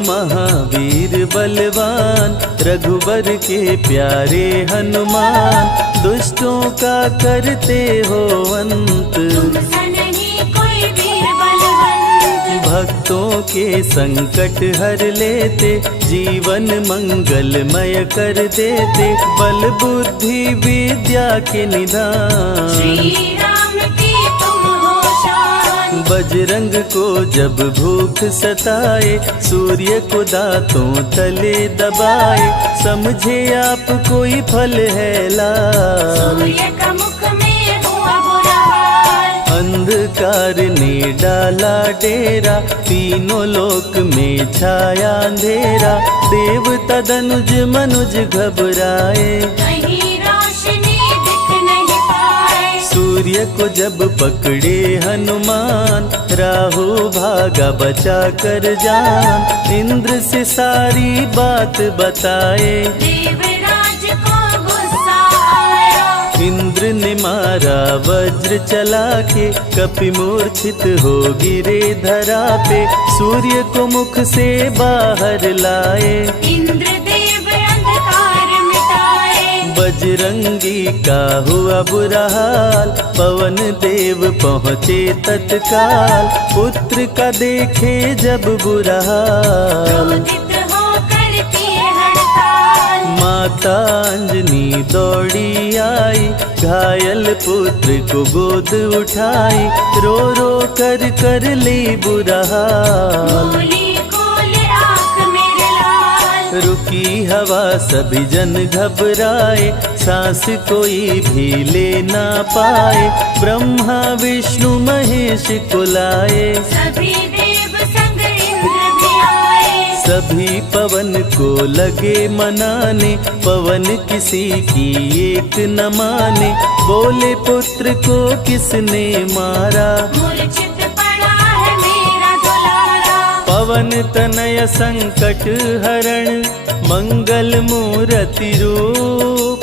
महावीर बलवान, रघुवर के प्यारे हनुमान, दुष्टों का करते हो अंत, तुमसा नहीं कोई वीर बलवंत। भक्तों के संकट हर लेते, जीवन मंगलमय कर देते, बल बुद्धि विद्या के निधान, श्री राम की तुम हो शान। बजरंग को जब भूख सताए, सूर्य को दांतों तले दबाए, समझे आप कोई फल है लाल, सूर्य का मुख में हुआ बुरा हाल। अंधकार ने डाला डेरा, तीनों लोक में छाया अंधेरा, देवता धनुज मनुज घबराए, कहीं रोशनी दिख नहीं पाए। सूर्य को जब पकड़े हनुमान, राहु भागा बचा कर जान, इंद्र से सारी बात बताए, देवराज को गुस्सा आया। इंद्र ने मारा वज्र चला के, कपि मूर्छित हो गिरे धरा पे, सूर्य को मुख से बाहर लाए, इंद्रदेव अंधकार मिटाए। बजरंगी का हुआ बुरा हाल, पवन देव पहुँचे तत्काल, पुत्र का देखे जब बुरा हाल, क्रोधित होकर किए हड़ताल। माता अंजनी दौड़ी आई, घायल पुत्र को गोद उठाई, रो रो कर ली बुरा हाल, बोली खोले आँख मेरे लाल। रुकी हवा सभी जन घबराए, सांस कोई भी ले ना पाए, ब्रह्मा विष्णु महेश को लाए, सभी देव संग इंद्र भी आए। सभी पवन को लगे मनाने, पवन किसी की एक न माने, बोले पुत्र को किसने मारा, मूर्छित पड़ा है मेरा दुलारा। पवन तनय संकट हरण, मंगल मूर्ति रूप,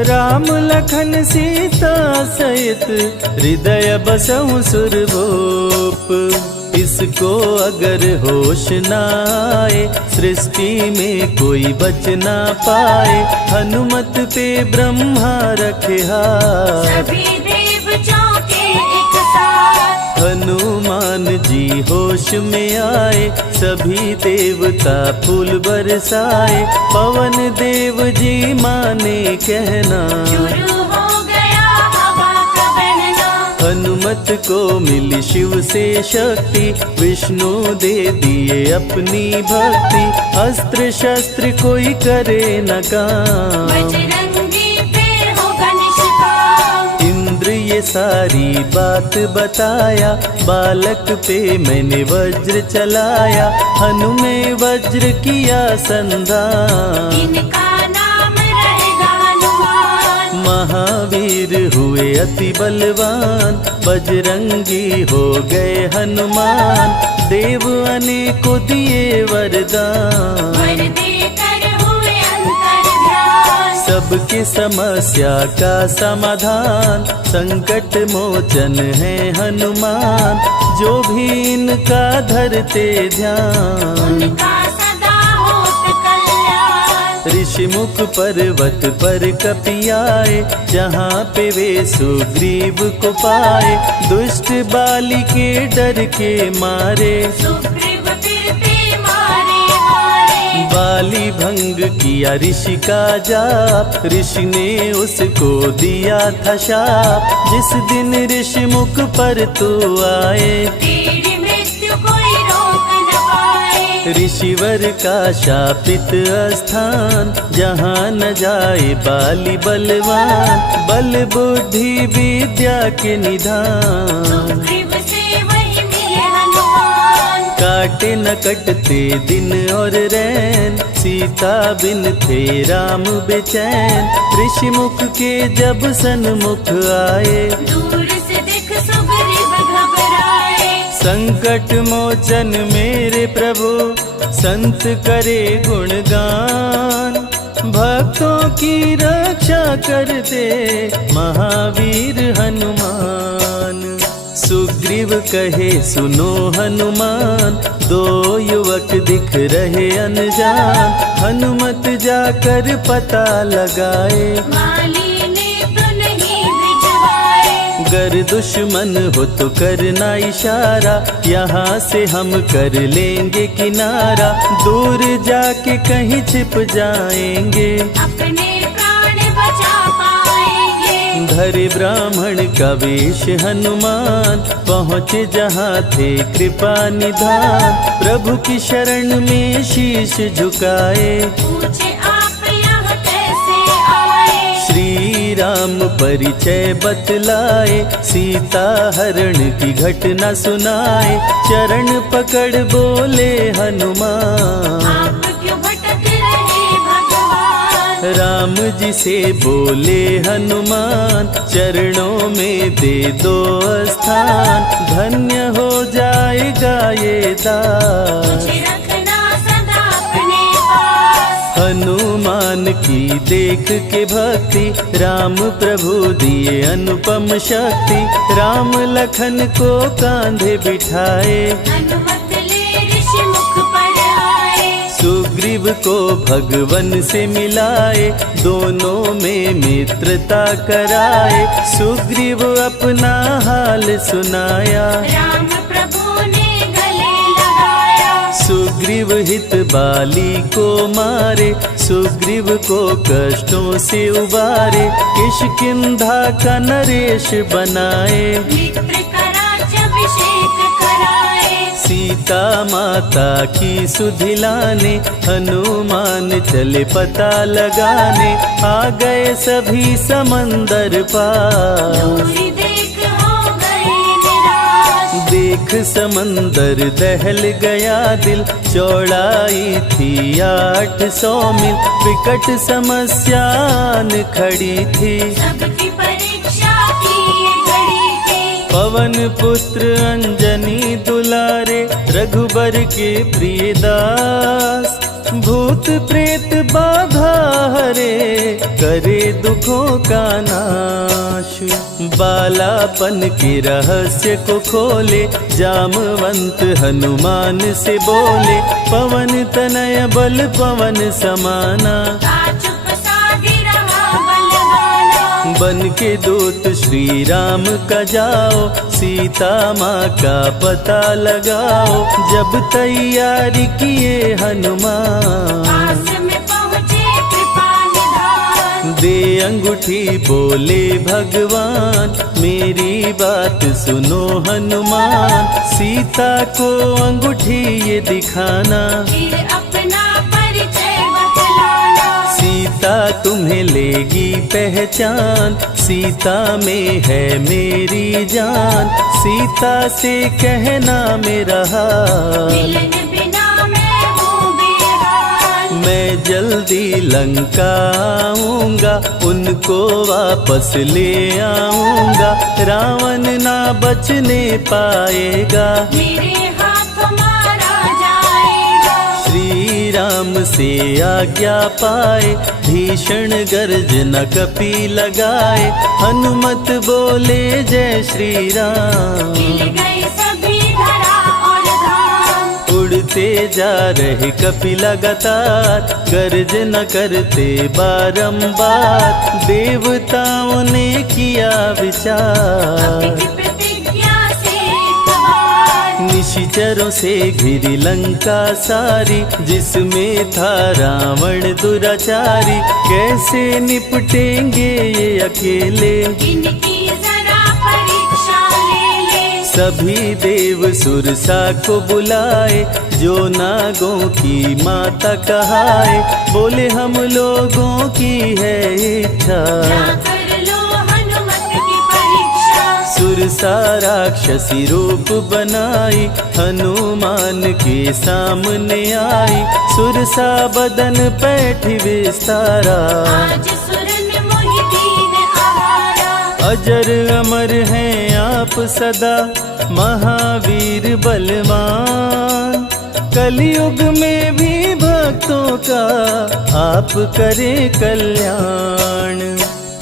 राम लखन सीता सहित, हृदय बसहु सुरभूप। इसको अगर होश न आए, सृष्टि में कोई बच ना पाए, हनुमत पे ब्रह्मा रखे हाथ, सभी देव चौके एक साथ। हनुमान जी होश में आए, सभी देवता फूल बरसाए, पवन देव जी माने कहना, शुरू हो गया हवा का बहना। हनुमत को मिली शिव से शक्ति, विष्णु दे दिए अपनी भक्ति, अस्त्र शस्त्र कोई करे न काम, बजरंगी पे होगा निष्काम। इंद्र ये सारी बात बताया, बालक पे मैंने वज्र चलाया, हनु में वज्र किया संधान, इनका नाम रहेगा हनुमान। महावीर हुए अति बलवान, बजरंगी हो गए हनुमान, देव अनेको दिए वरदान, वर देकर हुए अंतर ध्यान। सबकी समस्या का समाधान, संकट मोचन है हनुमान, जो भी इनका धरते ध्यान, उनका सदा होत कल्याण। ऋषि मुख पर्वत पर कपि आए, जहाँ पे वे सुग्रीव को पाए, दुष्ट बाली के डर के मारे, सुग्रीव फिरते मारे हारे। बाली भंग किया ऋषि का जाप, ऋषि ने उसको दिया था शाप, जिस दिन ऋषि मुख पर तू आए, तेरी मृत्यु कोई रोक न पाए। ऋषिवर का शापित स्थान, जहाँ न जाए बाली बलवान, बल बुद्धि विद्या के निधान, सुग्रीव से वही मिले हनुमान। काटे न कटते दिन और रैन, सीता बिन थे राम बेचैन, ऋषि मुख के जब सन्मुख आए, दूर से दिख सुग्रीव घबराए। संकट मोचन मेरे प्रभु, संत करे गुणगान, भक्तों की रक्षा करते महावीर हनुमान। सुग्रीव कहे सुनो हनुमान, दो युवक दिख रहे अनजान। हनुमत जाकर पता लगाए, माली ने तो नहीं भिजवाए। गर दुश्मन हो तो करना इशारा, यहाँ से हम कर लेंगे किनारा। दूर जाके कहीं छिप जाएंगे, अपने प्राण बचा पाएंगे। धरे ब्राह्मण का वेश हनुमान, पहुँचे जहाँ थे कृपा निधान। प्रभु की शरण में शीश झुकाए, पूछे आप यहाँ कैसे आए। श्री राम परिचय बतलाए, सीता हरण की घटना सुनाए। चरण पकड़ बोले हनुमान, आप क्यों भटक रहे भगवान। राम जी से बोले हनुमान, चरणों में दे दो स्थान। धन्य हो जाएगा ये दास, मुझे रखना सदा अपने पास। हनुमान की देख के भक्ति, राम प्रभु दिए अनुपम शक्ति। राम लखन को कांधे बिठाए, अनुमत ले ऋषि मुख पर आए। सुग्रीव को भगवन से मिलाए, दोनों में मित्रता कराए। सुग्रीव अपना हाल सुनाया, राम प्रभु ने गले लगाया। सुग्रीव हित बाली को मारे, सुग्रीव को कष्टों से उबारे। किष्किंधा का नरेश बनाए, मित्र का राज्याभिषेक कराए। सीता माता की सुधि लाने, हनुमान चले पता लगाने। आ गए सभी समंदर पार, दूरी देख हो गए निराश। देख समंदर दहल गया दिल। चौड़ाई थी 800 मील, विकट समस्यान खड़ी थी। सबकी परीक्षा की ये घड़ी थी। पवन पुत्र अंजनी दुलारे, रघुबर के प्रिय दास। भूत प्रेत बाधा हरे, करे दुखों का नाश। बालापन के रहस्य को खोले, जामवंत हनुमान से बोले। पवन तनय बल पवन समाना, चुप साधी रहा बलवाना। बन के दूत श्री राम का जाओ, सीता माँ का पता लगाओ। जब तैयारी किए हनुमान, पास में पहुँचे कृपा निधान। दे अंगूठी बोले भगवान, मेरी बात सुनो हनुमान। सीता को अंगूठी ये दिखाना, फिर अपना परिचय बतलाना। सीता तुम्हें लेगी पहचान। सीता में है मेरी जान, सीता से कहना मेरा हाल। मिलन बिना मैं हूँ बेहाल। मैं जल्दी लंका आऊंगा, उनको वापस ले आऊंगा। रावण ना बचने पाएगा, मेरे हाथ मारा जाएगा। श्री राम से आज्ञा पाए, भीषण गर्जना कपि लगाए। हनुमत बोले जय श्री राम, मिल गए सभी धरा और धाम। उड़ते जा रहे कपि लगातार, गर्जना करते बारंबार। देवताओं ने किया विचार, अपनी प्रतिज्ञा से इतबार। निशिचरों से घिरी लंका सारी, जिसमें था रावण दुराचारी। कैसे निपटेंगे ये अकेले, इनकी जरा परीक्षा ले ले। सभी देव सुरसा को बुलाए, जो नागों की माता कहाए। बोले हम लोगों की है इच्छा, कर लो हनुमत की परीक्षा। सुरसा राक्षसी रूप बनाई, हनुमान के सामने आई। सुरसा बदन पैठ विस्तारा, आज सुरन मोहि दीन आहारा। अजर अमर हैं आप सदा, महावीर बलवान। कलयुग में भी भक्तों का आप करें कल्याण।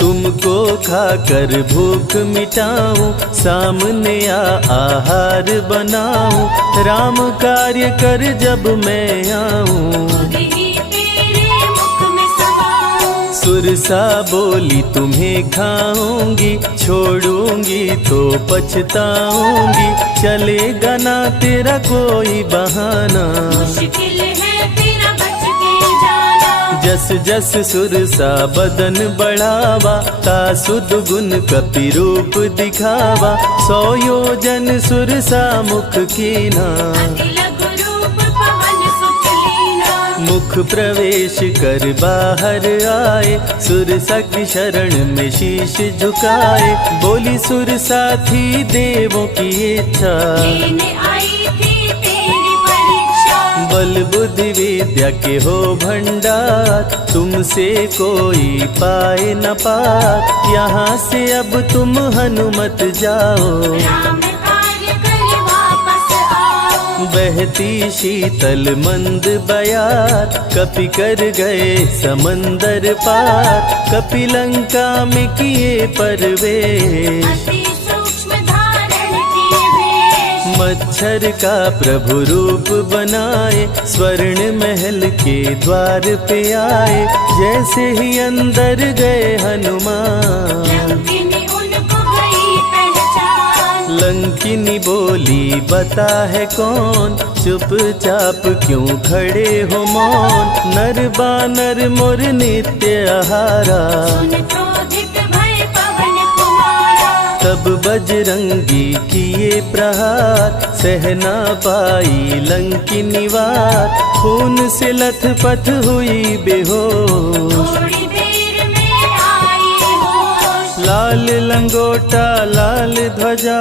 तुम तुमको खाकर भूख मिटाऊं, सामने आहार बनाऊं, राम कार्य कर जब मैं आऊं। खुद ही तेरे मुख में समाऊं। सुरसा बोली तुम्हें खाऊंगी, छोड़ूंगी तो पछताऊंगी, चलेगा ना तेरा कोई बहाना। मुश्किल है तेरा बच के जाना। जस जस सुरसा बदन बढ़ावा, तासु दुगुन कपि रूप दिखावा, 100 योजन सुरसा मुख कीना। अति लघु रूप पवन सुत लीना। मुख प्रवेश कर बाहर आए, सुरसा की शरण में शीश झुकाए, बोली सुरसा थी देवों की इच्छा, लेने आई थी तेरी परीक्षा। बल बुद्धि विद्या के हो भंडार, तुमसे कोई पाए न पार, यहाँ से अब तुम हनुमत जाओ। राम कार्य कर वापस आओ। बहती शीतल मंद बयार, कपि कर गए समंदर पार, कपि लंका में किए प्रवेश, अति सूक्ष्म धारण किए वेश। मच्छर का प्रभु रूप बनाए, स्वर्ण महल के द्वार पे आए, जैसे ही अंदर गए हनुमान, लंकिनी उनको गई पहचान। लंकिनी बोली बता है कौन, चुपचाप क्यों खड़े हो मौन, नर बानर मोर नित्य आहारा। सुन क्रोधित भय पवन कुमारा। तब बजरंगी किए प्रहार, सहना पाई लंकिनी वार, खून से लथपथ हुई बेहोश, थोड़ी देर में आई होश। लाल लंगोटा लाल ध्वजा,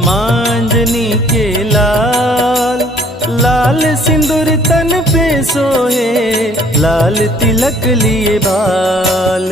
मांजनी के लाल, लाल सिंदूर तन पे सोए, लाल तिलक लिए बाल,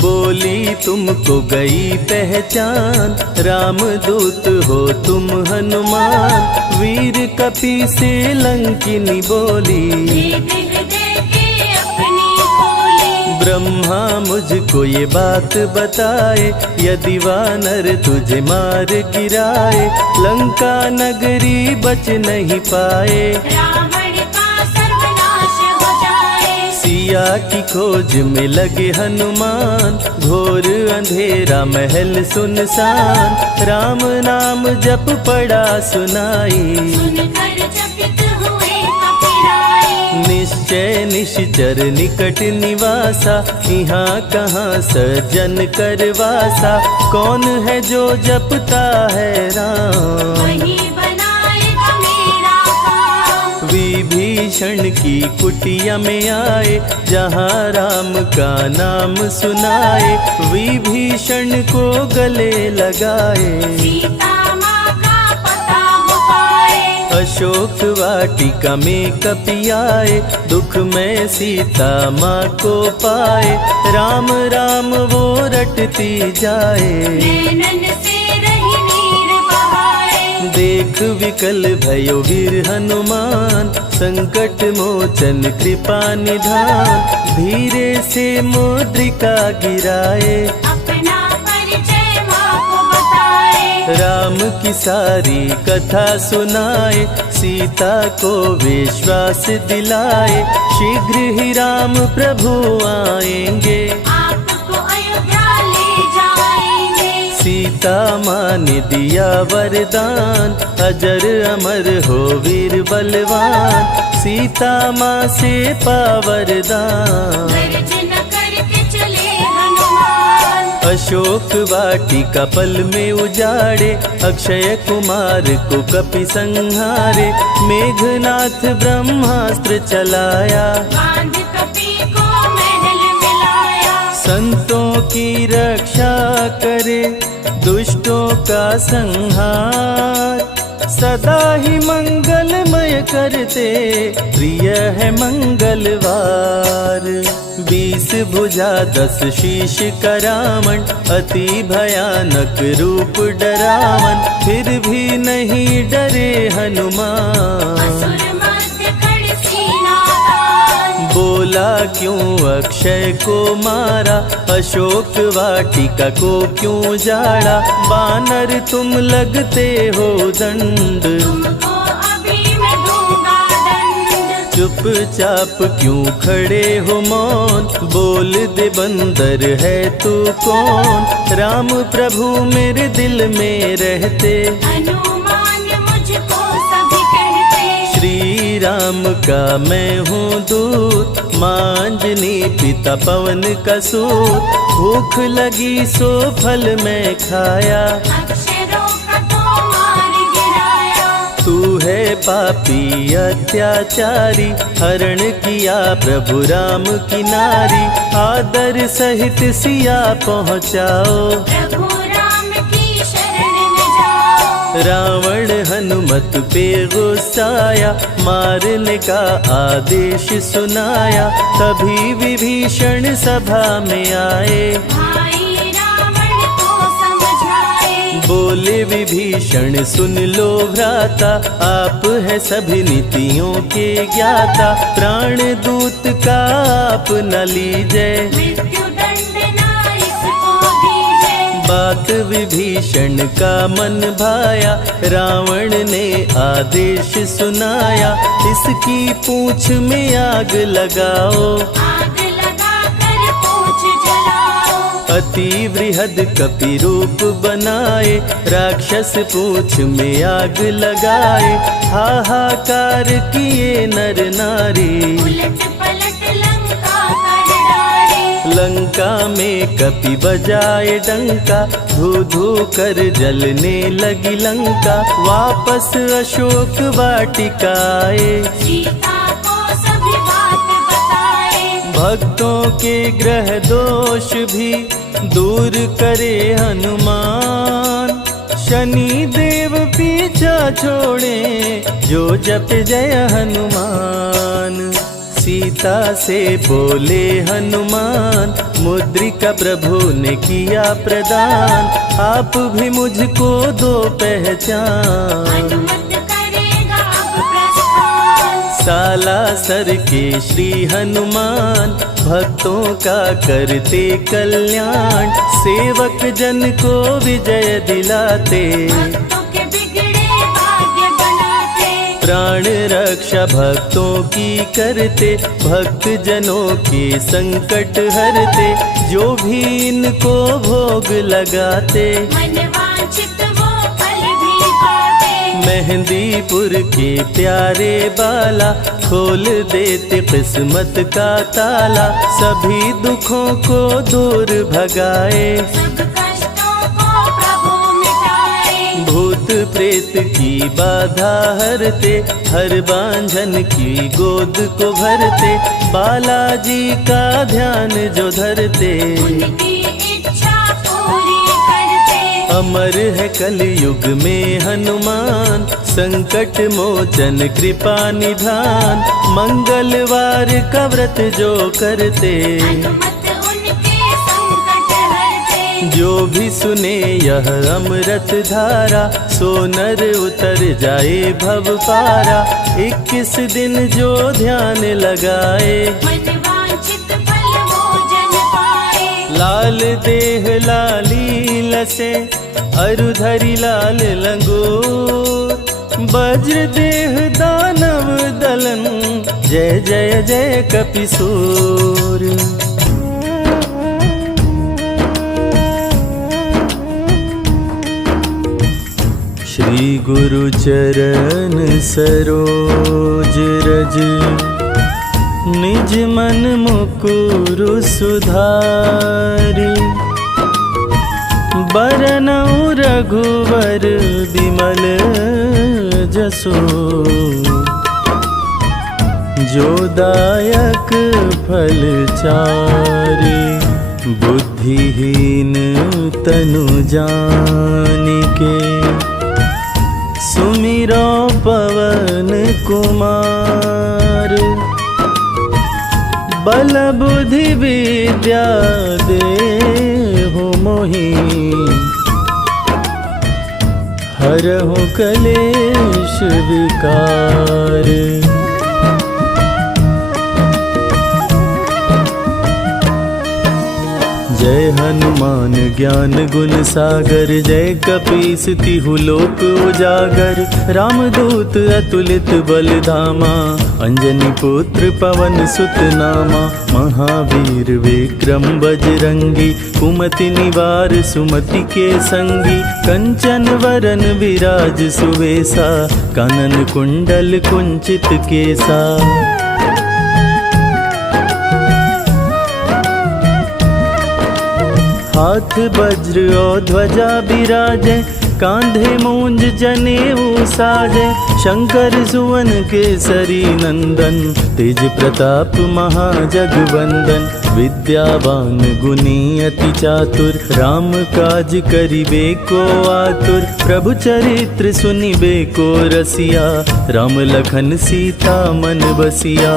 बोली तुमको गई पहचान, रामदूत हो तुम हनुमान, वीर कपि से लंकिनी बोली, हृदय के अपनी खोली। ब्रह्मा मुझको ये बात बताए, यदि वानर तुझे मार गिराए, लंका नगरी बच नहीं पाए, रावण का सर्वनाश हो जाए। सिया की खोज में लगे हनुमान, घोर अंधेरा महल सुनसान, राम नाम जप पड़ा सुनाई, सुनकर चकित हुए कपिराए। निश्चय निश्चर निकट निवासा, यहाँ कहाँ सज्जन करवासा, कौन है जो जपता है राम, वही बनाएगा मेरा काम। विभीषण की कुटिया में आए, जहाँ राम का नाम सुनाए, विभीषण को गले लगाए, सीता माँ का पता हो पाए। अशोक वाटिका में कपि आए, दुख में सीता माँ को पाए, राम राम वो रटती जाए, नैनन से रही नीर बहाए। देख विकल भयो वीर हनुमान, संकट मोचन कृपा निधान, धीरे से मुद्रिका गिराए, अपना परिचय माँ को बताए। राम की सारी कथा सुनाए, सीता को विश्वास दिलाए, शीघ्र ही राम प्रभु आएंगे, आपको अयोध्या ले जाएंगे। सीता माँ ने दिया वरदान, अजर अमर हो वीर बलवान, सीता माँ से पा वरदान, गर्जना करके चले हनुमान। अशोक वाटिका पल में उजाड़े, अक्षय कुमार को कपि संहारे, मेघनाथ ब्रह्मास्त्र चलाया, बांध कपि को महल मिलाया। संतों की रक्षा करे, दुष्टों का संहार, सदा ही मंगलमय करते, प्रिय है मंगलवार। 20 भुजा 10 शीश करामण, अति भयानक रूप डरावन, फिर भी नहीं डरे हनुमान, असुर मध्य खड़ सीना तान। बोला क्यों अक्षय को मारा, अशोक वाटिका को क्यों जाड़ा, बानर तुम लगते हो दंड, तुमको अभी मैं दूंगा दंड। चुपचाप क्यों खड़े हो मौन, बोल दे बंदर है तू कौन, राम प्रभु मेरे दिल में रहते, हनुमान मुझको सभी कहते। श्री राम का मैं हूँ दूत, मांजनी पिता पवन का सूत, भूख लगी सो फल मैं खाया, अक्षरों का तो मार गिराया। तू है पापी अत्याचारी, हरण किया प्रभु राम की नारी, आदर सहित सिया पहुँचाओ, प्रभु राम की शरण में जाओ। रावण हनुमत पे गुस्साया, मारने का आदेश सुनाया, तभी विभीषण सभा में आए, भाई रावण को समझाए। बोले विभीषण सुन लो भ्राता, आप है सभी नीतियों के ज्ञाता, प्राण दूत का आप न लीजिए, मृत्यु दंड ना इसको दीजिए। बात विभीषण का मन भाया, रावण ने आदेश सुनाया, इसकी पूंछ में आग लगाओ, आग लगा कर पूछ जलाओ। अति वृहद कपि रूप बनाए, राक्षस पूंछ में आग लगाए, हाहाकार किए नर नारी, उलट पलट लंका कर डाले। लंका में कपि बजाए डंका, धू धू कर जलने लगी लंका, वापस अशोक वाटिका आए, सीता को सभी बात बताए। भक्तों के ग्रह दोष भी दूर करे हनुमान, शनि देव पीछा छोड़े जो जप जय हनुमान। सीता से बोले हनुमान, मुद्रिका प्रभु ने किया प्रदान, आप भी मुझको दो पहचान, हनुमत करेगा अब प्रस्थान। सालासर के श्री हनुमान, भक्तों का करते कल्याण, सेवक जन को विजय दिलाते, भक्तों के बिगड़े भाग्य बनाते। प्राण रक्षा भक्तों की करते, भक्त जनों के संकट हरते, जो भी इनको भोग लगाते, मनवांछित वो फल भी पाते। मेहंदीपुर के प्यारे बाला, खोल देते किस्मत का ताला, सभी दुखों को दूर भगाए, सब कष्टों को प्रभु मिटाए। भूत प्रेत की बाधा हरते, हर बांझन की गोद को भरते, बालाजी का ध्यान जो धरते, उनकी इच्छा पूरी करते। अमर है कलयुग में हनुमान, संकट मोचन कृपा निधान, मंगलवार का व्रत जो करते, हनुमत उनके संकट हरते। जो भी सुने यह अमृत धारा, सो नर उतर जाए भव पारा, 21 दिन जो ध्यान लगाए, मनवांछित फल वो जन पाए। लाल देह लाली लसे, अरुधरी लाल लंगोर, वज्र देह दानव दलन, जय जय जय कपिसूर। श्री गुरु चरण सरोज रज, निज मन मुकुरु सुधारी, बरनउँ रघुवर बिमल जसो, जो दायक फल चारि, बुद्धिहीन तनु जानिके, सुमिरो पवन कुमार, बल बुद्धि विद्या देहु मोहि, हरहु कलेश विकार। जय हनुमान ज्ञान गुण सागर, जय कपीस तिहु लोक उजागर। रामदूत अतुलित बल धामा, अंजनी पुत्र पवन सुत नामा। महावीर विक्रम बजरंगी, कुमति निवार सुमति के संगी। कंचन वरन विराज सुवेसा, कानन कुंडल कुंचित केसा। हाथ वज्र और ध्वजा बिराजे, कांधे मूंज जनेऊ साजे। शंकर सुवन केसरी नंदन, तेज प्रताप महाजगवंदन। विद्यावान गुणी अति चातुर, राम काज करिबे को आतुर। प्रभु चरित्र सुनिबे को रसिया, राम लखन सीता मन बसिया।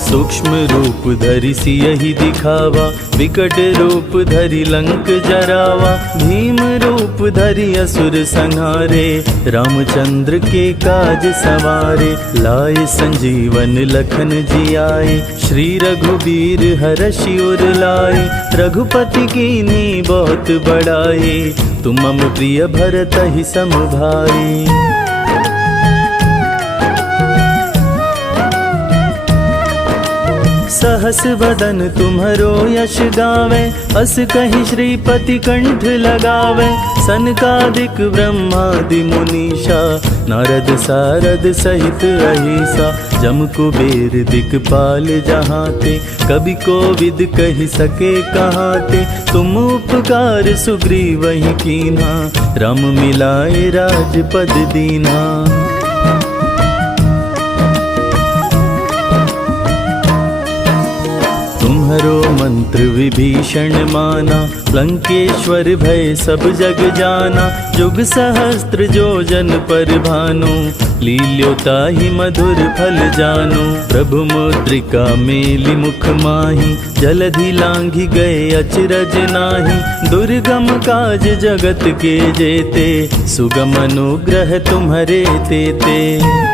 सूक्ष्म रूप धरि सियहि दिखावा, विकट रूप धरि लंक जरावा। भीम रूप धरि असुर संहारे, रामचंद्र के काज सवारे। लाए संजीवन लखन जियाए, श्री रघुबीर हरषि उर लाए। रघुपति कीन्ही बहुत बड़ाई, तुम मम प्रिय भरतहि सम भाई। सहस वदन तुम्हरो यश गावे, अस कहि श्रीपति कंठ लगावे। सनकादिक ब्रह्मादि मुनीषा, नारद सारद सहित अहिसा। जम कुबेर दिक्पाल जहाते, कवि कोविद कहि सके कहाते। तुम उपकार सुग्रीवहि कीन्हा, राम मिलाए राजपद दीन्हा। तुम्हरो मंत्र विभीषण माना, लंकेश्वर भय सब जग जाना। जुग सहस्त्र जो जन पर भानु, लील्योताहि मधुर फल जानु। प्रभु मुद्रिका मेलि मुख माहि, जलधि लांघि गए अचरज नाही। दुर्गम काज जगत के जेते, सुगम अनुग्रह तुम्हरे तेते।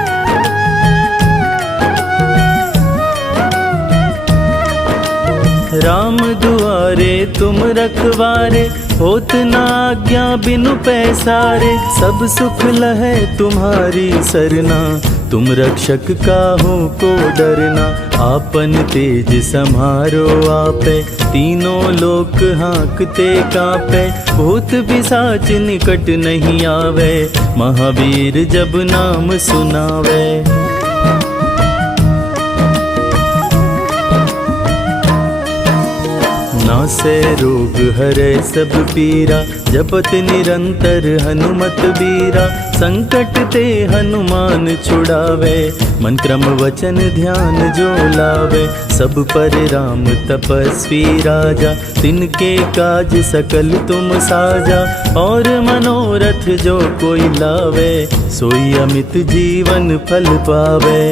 राम दुआरे तुम रखवारे, होत न आज्ञा बिनु पैसारे। सब सुख लहै तुम्हारी सरना, तुम रक्षक काहू को डरना। आपन तेज सम्हारो आपे, तीनों लोक हाँकते कांपे। भूत पिशाच निकट नहीं आवे, महावीर जब नाम सुनावे। नासै रोग हरै सब पीरा, जपत निरंतर हनुमत बीरा। संकट ते हनुमान छुड़ावे, मन क्रम वचन ध्यान जो लावे। सब पर राम तपस्वी राजा, तिनके काज सकल तुम साजा। और मनोरथ जो कोई लावे, सोई अमित जीवन फल पावे।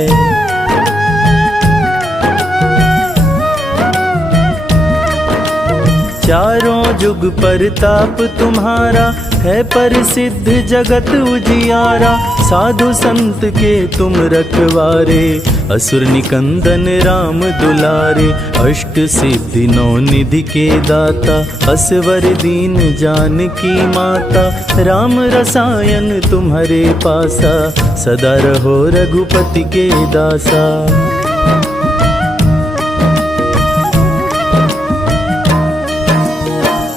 चारों जुग परताप तुम्हारा, है प्रसिद्ध जगत उजियारा। साधु संत के तुम रखवारे, असुर निकंदन राम दुलारे। अष्ट सिद्धि नौ निधि के दाता, असवर दीन जानकी माता। राम रसायन तुम्हारे पासा, सदा रहो रघुपति के दासा।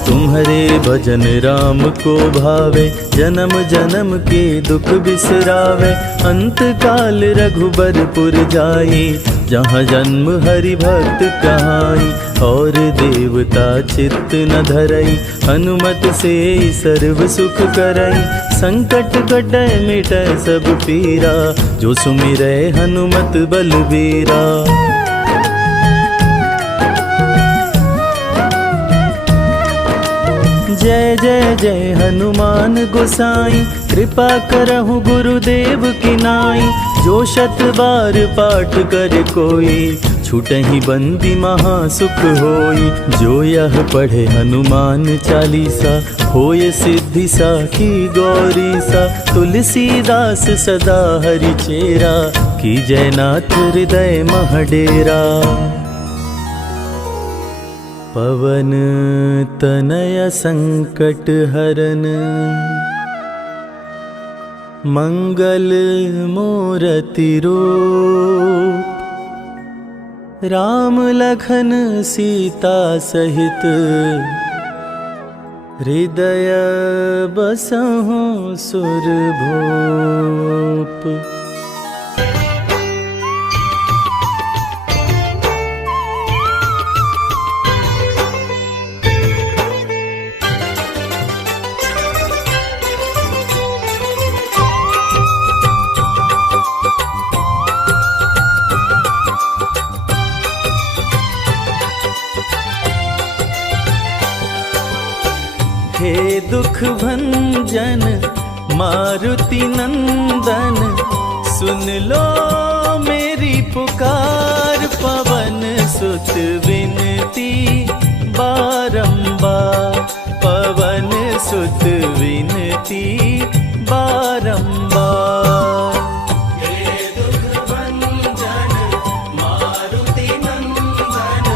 तुम्हारे भजन राम को भावे, जन्म जन्म के दुख बिसरावे। अंत काल रघुबरपुर जाई, जहाँ जन्म हरि भक्त कहाई। और देवता चित्त न धरई, हनुमत से सर्व सुख करई। संकट कटै मिटै सब पीरा, जो सुमिरै हनुमत बलबीरा। जय जय जय हनुमान गोसाई, कृपा करहु गुरुदेव की नाई। जो शत बार पाठ कर कोई, छूटहि बंदी महासुख होई। जो यह पढ़े हनुमान चालीसा, होय सिद्धि साखी गौरी सा। तुलसीदास सदा हरि चेरा, की जयनाथ हृदय मह डेरा। पवन तनय संकट हरन, मंगल मूरति रूप। राम लखन सीता सहित, हृदय बसहु सुरभूप। हे दुख भंजन मारुति नंदन, सुन लो मेरी पुकार। पवन सुत विनती बारंबार, पवन सुत विनती बारंबार। हे दुख भंजन मारुति नंदन,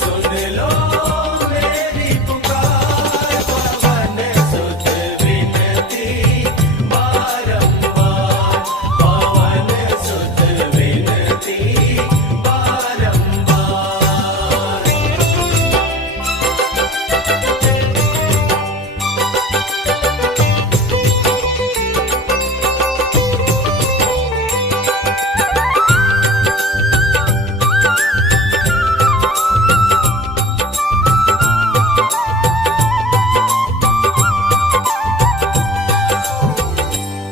सुन लो मेरी पुकार। पवन सुत विनती बारंबार, पवन सुत विनती बारंबार।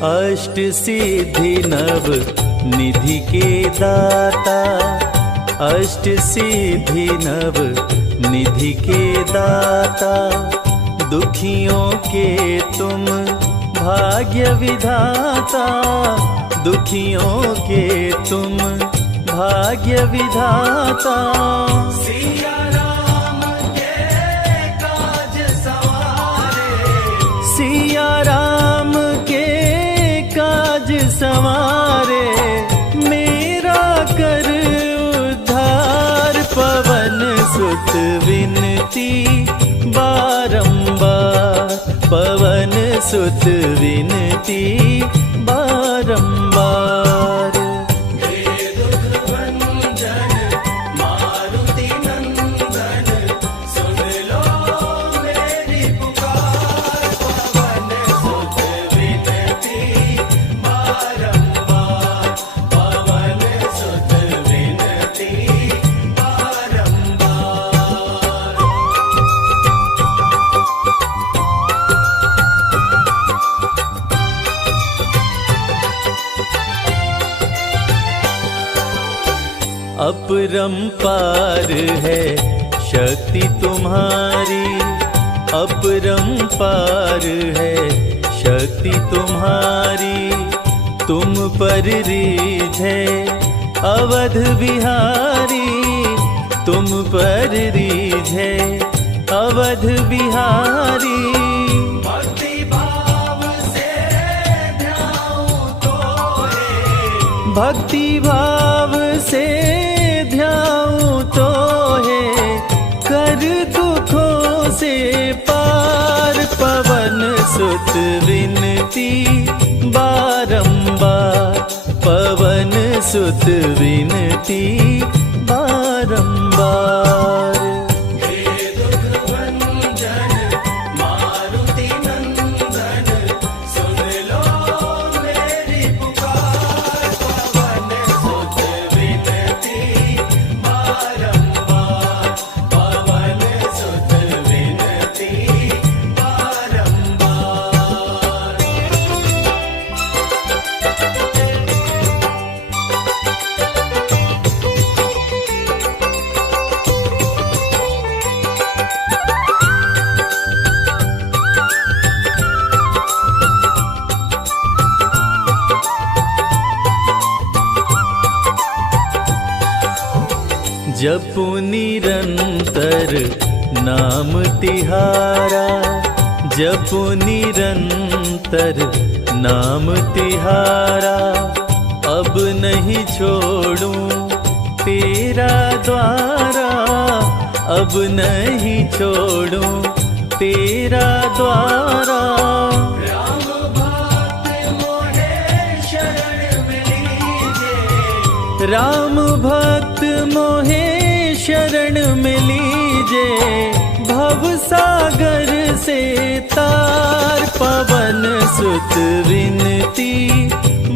अष्ट सिद्धि नव निधि के दाता, अष्ट सिद्धि नव निधि के दाता। दुखियों के तुम भाग्य विधाता, दुखियों के तुम भाग्य विधाता। सिया राम के काज सवारे, सिया राम के काज सवारे। मेरा कर उद्धार, पवन सुत विनती बारंबार, पवन सुत विनती बारंबार। हे दुख भंजन मारुति नंदन, सुन लो मेरी पुकार। पवन सुत विनती बारंबार, पवन सुत विनती बारंबार। अपरंपार है शक्ति तुम्हारी, अपरंपार है शक्ति तुम्हारी। तुम पर रीझे अवध बिहारी, तुम पर रीझे अवध बिहारी। भक्ति भाव से ध्याऊं तोरे, भक्ति भाव से ध्याऊं तोहे। कर दुखों से पार, पवन सुत विनती बारंबार, पवन सुत विनती बारंबार। हे दुख भंजन मारुति नंदन, सुन लो मेरी पुकार। पवन सुत विनती बारंबार, पवन सुत विनती बारंबार। जपु निरंतर नाम तिहारा, जपु निरंतर नाम तिहारा। अब नहीं छोड़ूं तेरा द्वारा, अब नहीं छोड़ूं तेरा द्वारा। राम भक्त मोहे शरण में लीजे, राम भक्त मोहे शरण में लीजे। भव सागर से तार, पवन सुत विनती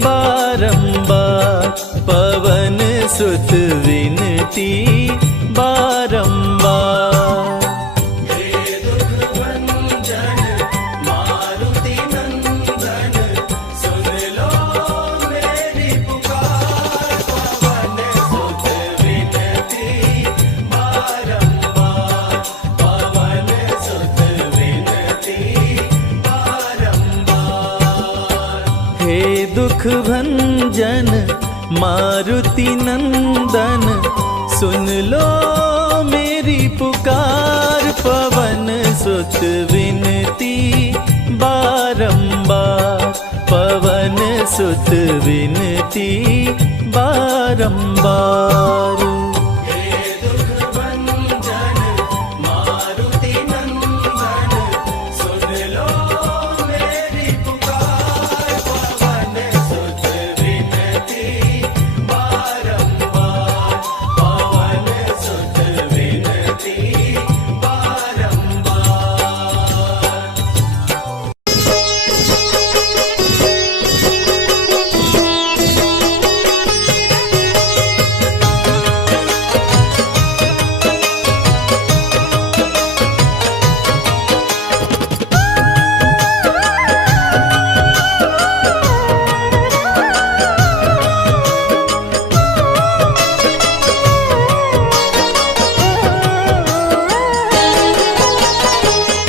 बारंबार, पवन सुत विनती बारंबार। हे दुख भंजन मारुति नंदन, सुन लो मेरी पुकार। पवन सुत विनती बारंबार, पवन सुत विनती बारंबार। हे दुख भंजन मारुति नंदन, सुन लो मेरी पुकार। पवन सुत विनती बारंबार, पवन सुत विनती बारंबार। हे दुख भंजन मारुति नंदन, सुन लो मेरी पुकार। पवन सुत विनती बारंबार, पवन सुत विनती बारंबार।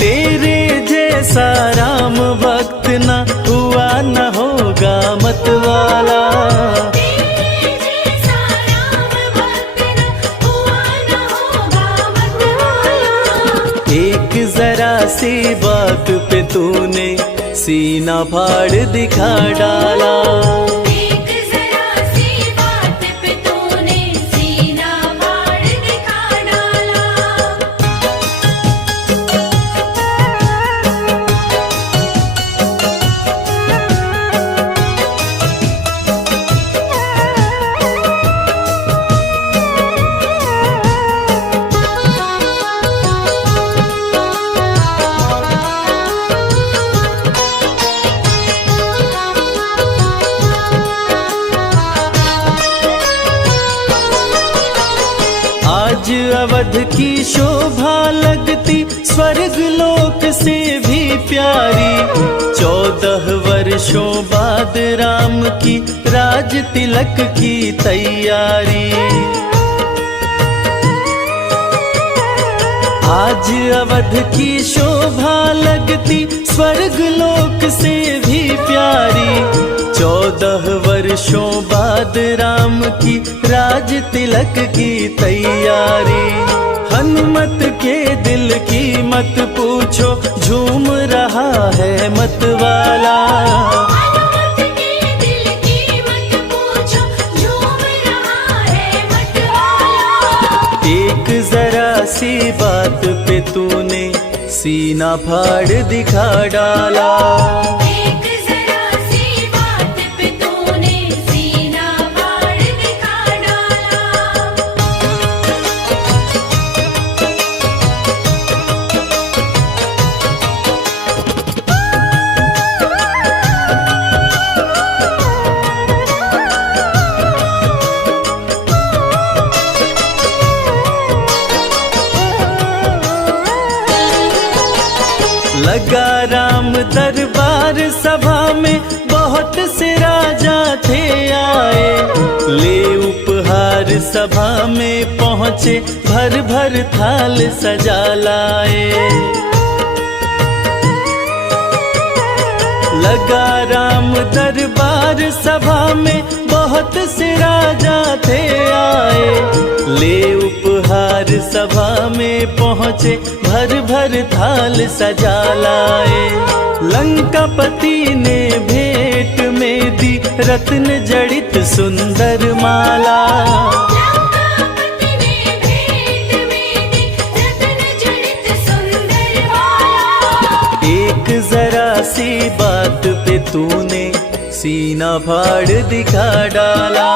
तेरे जैसा राम भक्त न हुआ न होगा मतवाला। तेरे जैसा राम भक्त न हुआ न होगा मतवाला। एक जरा सी बात पे तूने सीना फाड़ दिखा डाला। एक जरा सी बात पे तूने सीना फाड़ दिखा डाला। आज अवध की शोभा लगती स्वर्ग लोक से भी प्यारी। 14 वर्षों बाद राम की राज तिलक की तैयारी। आज अवध की शोभा लगती स्वर्ग लोक से भी प्यारी। 14 वर्षों बाद राम की राज तिलक की तैयारी। हनुमत के दिल की मत पूछो, झूम रहा है मतवाला। हनुमत के दिल की मत पूछो, झूम रहा है मतवाला। एक जरा सी बात पे तूने सीना फाड़ दिखा डाला। एक जरा सी बात पे तूने सीना फाड़ दिखा डाला। लगा राम दरबार सभा में बहुत से राजा थे आए। ले उपहार सभा में पहुँचे, भर भर थाल सजा लाए। लगा राम दरबार उपहार सभा में बहुत से राजा थे आए, ले उपहार सभा में पहुँचे भर भर थाल सजा लाए। लंकापति ने भेंट में दी रत्न जड़ित सुंदर माला, लंकापति ने भेंट में दी रत्न जड़ित सुंदर माला। एक जरा सी बात पे तूने सीना फाड़ दिखा डाला।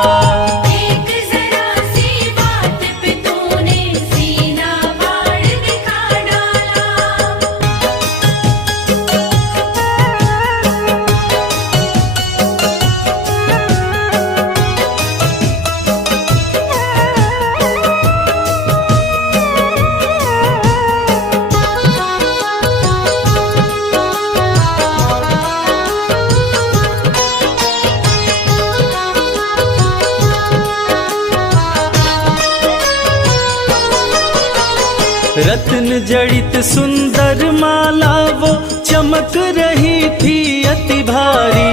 एक जरा सी बात पे तूने सीना फाड़ दिखा डाला। रत्न जड़ित सुंदर माला वो चमक रही थी अति भारी।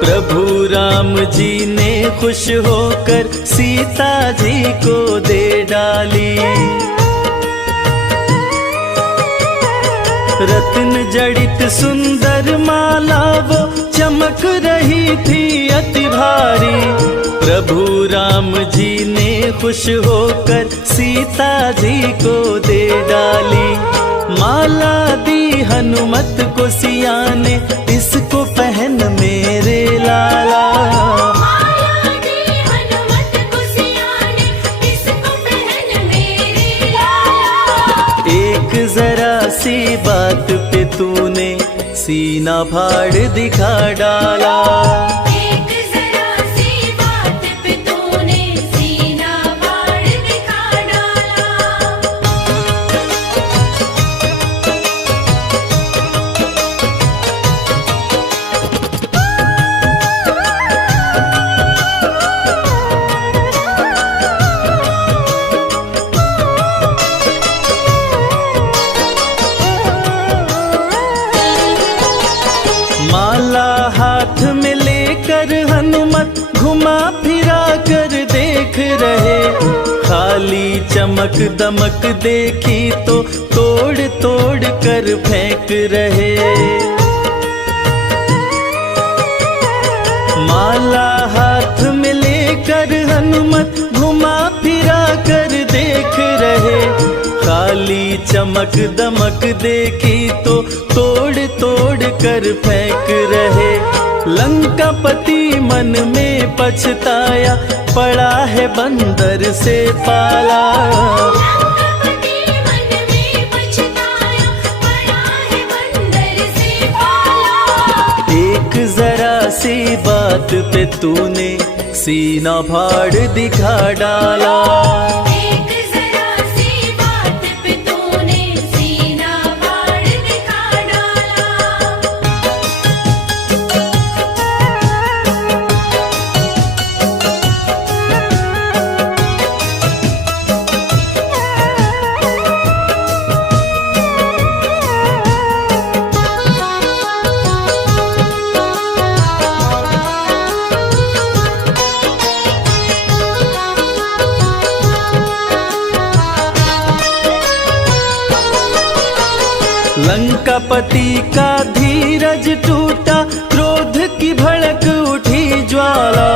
प्रभु राम जी ने खुश होकर सीता जी को दे डाली। रत्न जड़ित सुंदर माला वो चमक रही थी अति भारी। प्रभु राम जी ने खुश होकर सीता जी को दे डाली। माला दी हनुमत को सिया ने, इसको पहन मेरे लाला। माला दी हनुमत को सिया ने, इसको पहन मेरे लाला। एक जरा सी बात पे तूने सीना फाड़ दिखा डाला। एक जरा सी बात पे तूने सीना फाड़ दिखा डाला। माला हाथ में लेकर हनुमत घुमा फिरा कर देख रहे। खाली चमक दमक देखी तो तोड़ तोड़ कर फेंक रहे। माला हाथ में लेकर हनुमत घुमा फिरा कर देख रहे। खाली चमक दमक देखी तो तोड़ तोड़ कर फेंक रहे। लंकापति मन में पछताया, पड़ा है बंदर से पाला। लंकापति मन में पछताया, पड़ा है बंदर से पाला। एक जरा सी बात पे तूने सीना फाड़ दिखा डाला। एक जरा सी बात पे तूने सीना फाड़ दिखा डाला। लंकापति का धीरज टूटा, क्रोध की भड़क उठी ज्वाला।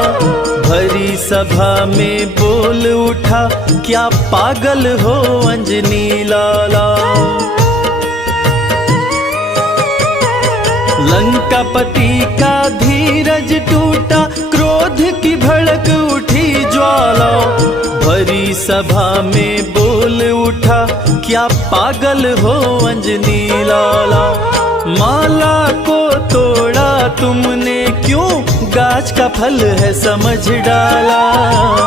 भरी सभा में बोल उठा, क्या पागल हो अंजनी लाला। लंकापति का धीरज टूटा, क्रोध की भड़क उठी ज्वाला। भरी सभा में बोल उठा, क्या पागल हो अंजनी लाला। माला को तोड़ा तुमने क्यों, गाछ का फल है समझ डाला।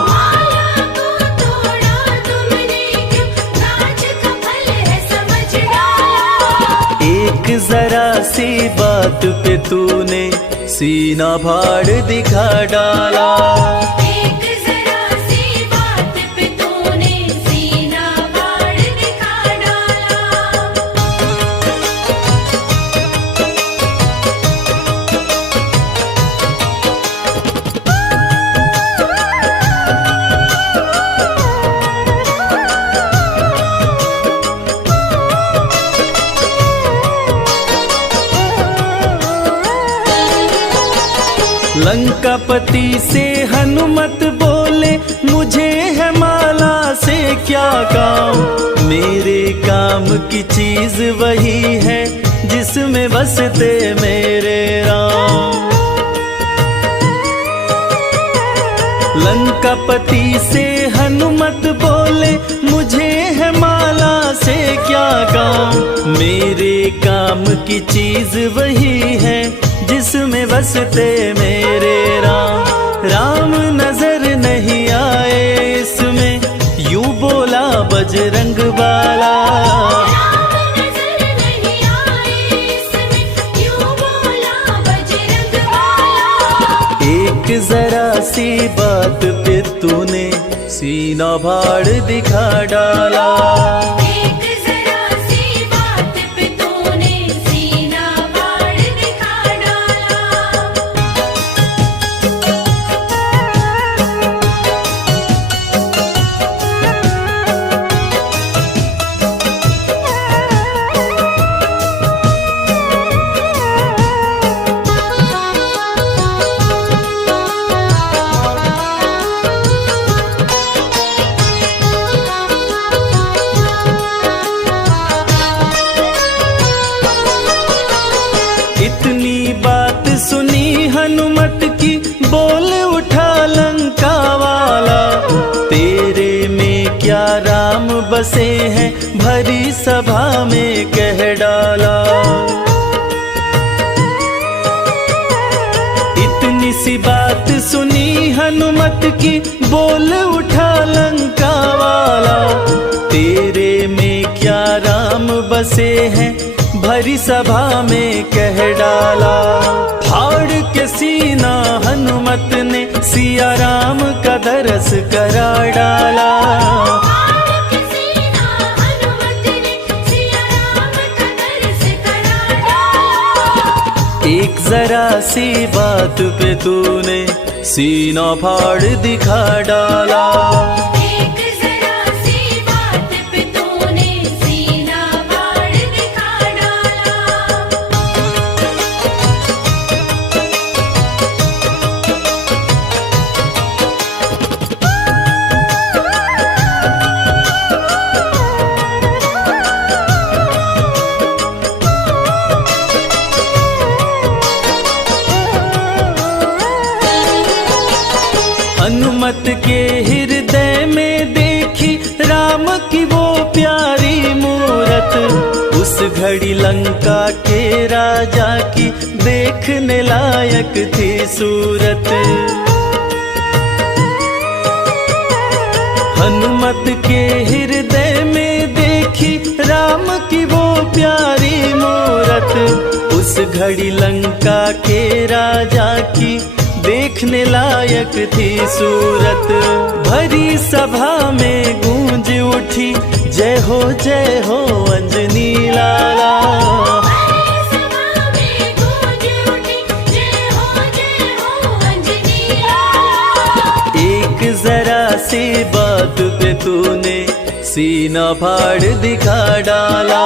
माला को तोड़ा तुमने क्यों, गाछ का फल है समझ डाला। एक जरा सी बात पे तूने सीना फाड़ दिखा डाला। एक जरा सी बात पे तूने सीना फाड़ दिखा डाला। लंकापति से हनुमत बोले, मुझे है माला से क्या काम। मेरे काम की चीज वही है जिसमें बसते मेरे राम। लंकापति से हनुमत बोले, मुझे है माला से क्या काम। मेरे काम की चीज वही है जिसमें बसते मेरे राम। राम नजर नहीं आए इसमें, यूं बोला बजरंग बाला। राम नजर नहीं आए इसमें, यूं बोला बजरंग बाला। एक जरा सी बात पे तूने सीना फाड़ दिखा डाला। एक जरा सी बात पे तूने सीना फाड़ दिखा डाला। इतनी बात सुनी हनुमत की, बोल उठा लंका वाला। तेरे में क्या राम बसे हैं, भरी सभा में कह डाला। इतनी सी बात सुनी हनुमत की, बोल उठा लंका वाला। तेरे में क्या राम बसे हैं, भरी सभा में कह डाला। फाड़ के सीना हनुमत ने सिया राम का दरस करा डाला। फाड़ के सीना हनुमत ने सिया राम का दरस करा डाला। एक जरा सी बात पे तूने सीना फाड़ दिखा डाला। एक जरा सी बात पे तूने सीना फाड़ दिखा डाला। हनुमत के हृदय में देखी राम की वो प्यारी मूरत। उस घड़ी लंका के राजा की देखने लायक थी सूरत। हनुमत के हृदय में देखी राम की वो प्यारी मूरत। उस घड़ी लंका के राजा की देखने लायक थी सूरत। भरी सभा में गूंज उठी, जय हो अंजनी लाला। भरी सभा में गूंज उठी, जय हो अंजनी लाला। एक जरा सी बात पे तूने सीना फाड़ दिखा डाला।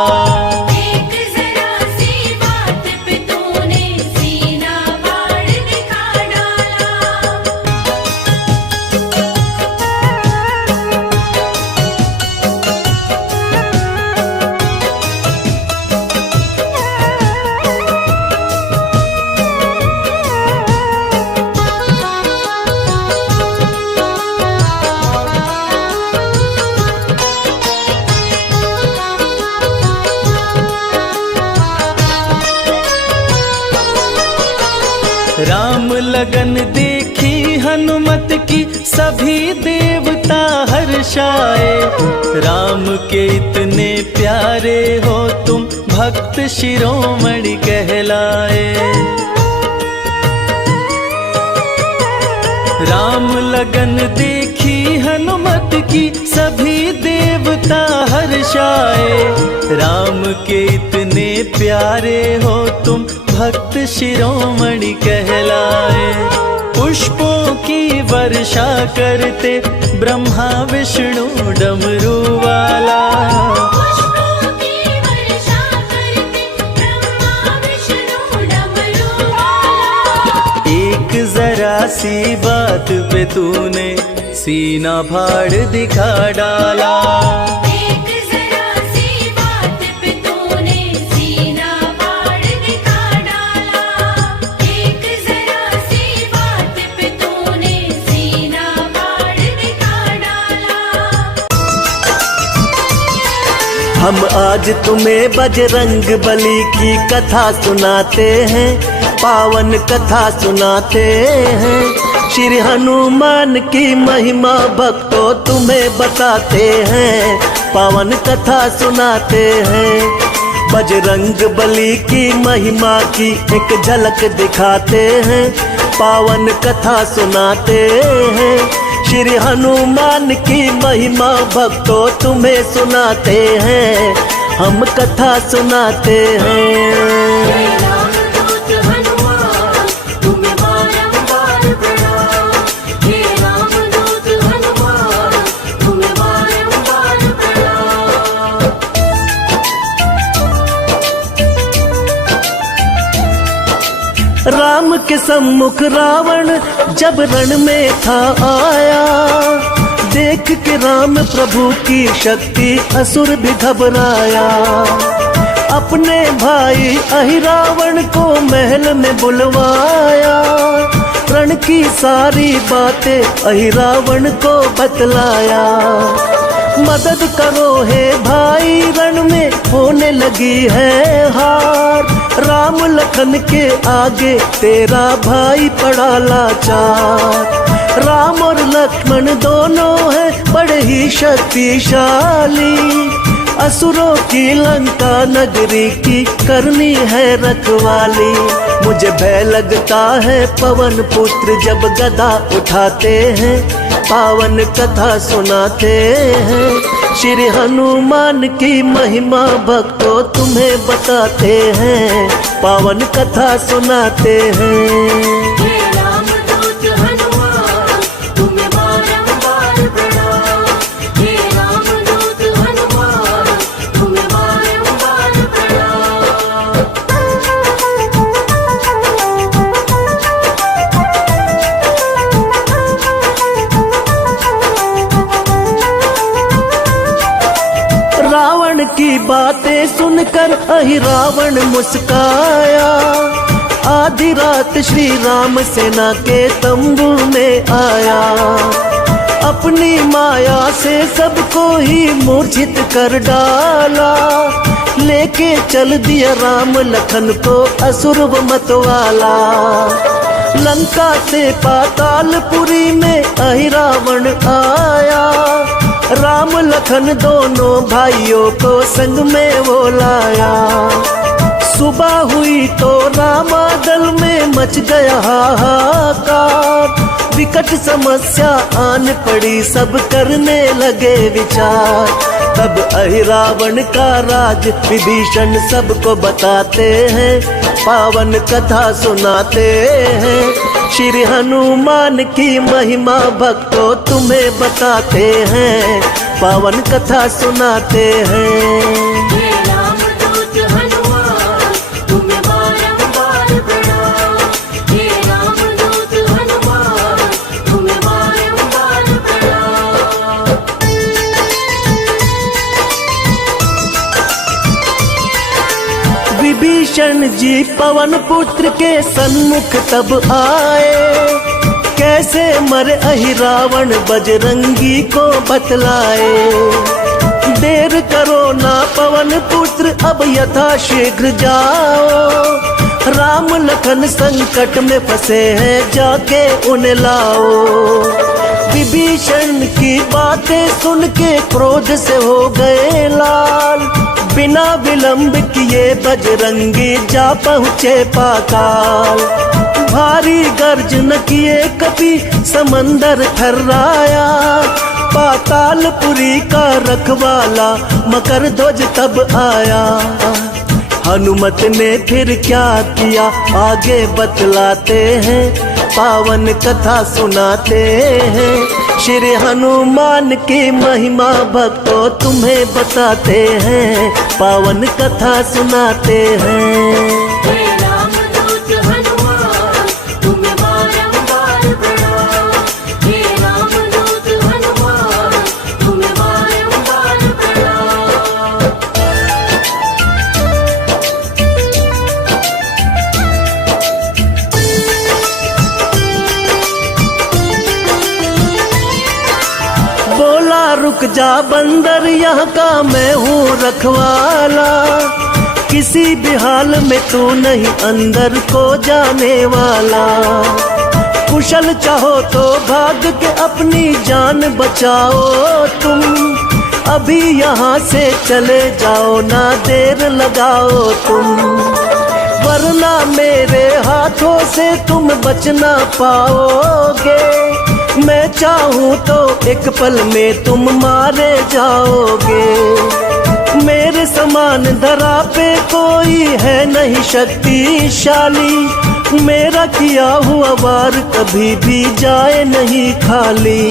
एक जरा सी बात पे तूने सीना फाड़ दिखा डाला। राम लगन देखी हनुमत की, सभी देवता हर्षाए। राम के इतने प्यारे हो तुम, भक्त शिरोमणि कहलाए। राम लगन देखी हनुमत की, सभी देवता हर्षाए। राम के इतने प्यारे हो तुम, भक्त शिरोमणि कहलाए। पुष्पों की वर्षा करते ब्रह्मा विष्णु डमरू वाला। पुष्पों की वर्षा करते ब्रह्मा विष्णु डमरू वाला। एक जरा तूने सीना फाड़ दिखा डाला। एक जरा सी बात पे तूने सीना फाड़ दिखा डाला। एक जरा सी बात पे तूने सीना फाड़ दिखा डाला। हम आज तुम्हें बजरंग बली की कथा सुनाते हैं, पावन कथा सुनाते हैं। श्री हनुमान की महिमा भक्तों तुम्हें बताते हैं, पावन कथा सुनाते हैं। बजरंग बली की महिमा की एक झलक दिखाते हैं, पावन कथा सुनाते हैं। श्री हनुमान की महिमा भक्तों तुम्हें सुनाते हैं, हम कथा सुनाते हैं। रामदूत हनुमान तुम्हें बारंबार प्रणाम। हे रामदूत हनुमान तुम्हें बारंबार प्रणाम। राम के सम्मुख रावण जब रण में था आया, देख के राम प्रभु की शक्ति असुर भी घबराया। अपने भाई अहिरावण को महल में बुलवाया, रण की सारी बातें अहिरावण को बतलाया। मदद करो हे भाई, रण में होने लगी है हार। राम लखन के आगे तेरा भाई पड़ा लाचार। राम और लक्ष्मण दोनों हैं बड़े ही शक्तिशाली, असुरों की लंका नगरी की करनी है रखवाली। मुझे भय लगता है पवन पुत्र जब गदा उठाते हैं, पावन कथा सुनाते हैं। श्री हनुमान की महिमा भक्तों तुम्हें बताते हैं, पावन कथा सुनाते हैं। हे रामदूत हनुमान तुम्हें बारंबार प्रणाम। हे रामदूत हनुमान तुम्हें बारंबार प्रणाम। रावण की बातें सुनकर अहिरावण मुस्काया। आधी रात श्री राम सेना के तंबू में आया, अपनी माया से सबको ही मूर्छित कर डाला। लेके चल दिया राम लखन को असुर मतवाला। लंका से पातालपुरी में अहिरावण आया, राम लखन दोनों भाइयों को संग में वो लाया। सुबह हुई तो रामादल में मच गया हाहाकार। विकट समस्या आन पड़ी, सब करने लगे विचार। तब अहिरावण का राज विभीषण सबको बताते हैं, पावन कथा सुनाते हैं। श्री हनुमान की महिमा भक्तों तुम्हें बताते हैं, पावन कथा सुनाते हैं। हे रामदूत हनुमान तुम्हें बारंबार प्रणाम। हे रामदूत हनुमान तुम्हें बारंबार प्रणाम। विभीषण जी पवन पुत्र के सन्मुख तब आए, कैसे मरे अहिरावण बजरंगी को बतलाए। देर करो ना पवन पुत्र अब यथा शीघ्र जाओ, राम लखन संकट में फंसे हैं जाके उन्हें लाओ। विभीषण की बातें सुन के क्रोध से हो गए लाल, बिना विलंब किए बजरंगी जा पहुँचे पाताल। भारी गर्जन किए कपि समंदर थर्राया, पातालपुरी का रखवाला मकर ध्वज तब आया। हनुमत ने फिर क्या किया आगे बतलाते हैं, पावन कथा सुनाते हैं। श्री हनुमान की महिमा भक्तों तुम्हें बताते हैं, पावन कथा सुनाते हैं। हे रामदूत हनुमान तुम्हें बारंबार प्रणाम। हे रुक जा बंदर, यहाँ का मैं हूँ रखवाला। किसी भी हाल में तू नहीं अंदर को जाने वाला। कुशल चाहो तो भाग के अपनी जान बचाओ तुम, अभी यहाँ से चले जाओ ना देर लगाओ तुम, वरना मेरे हाथों से तुम बच ना पाओगे। मैं चाहूँ तो एक पल में तुम मारे जाओगे। मेरे समान धरा पे कोई है नहीं शक्तिशाली, मेरा किया हुआ वार कभी भी जाए नहीं खाली।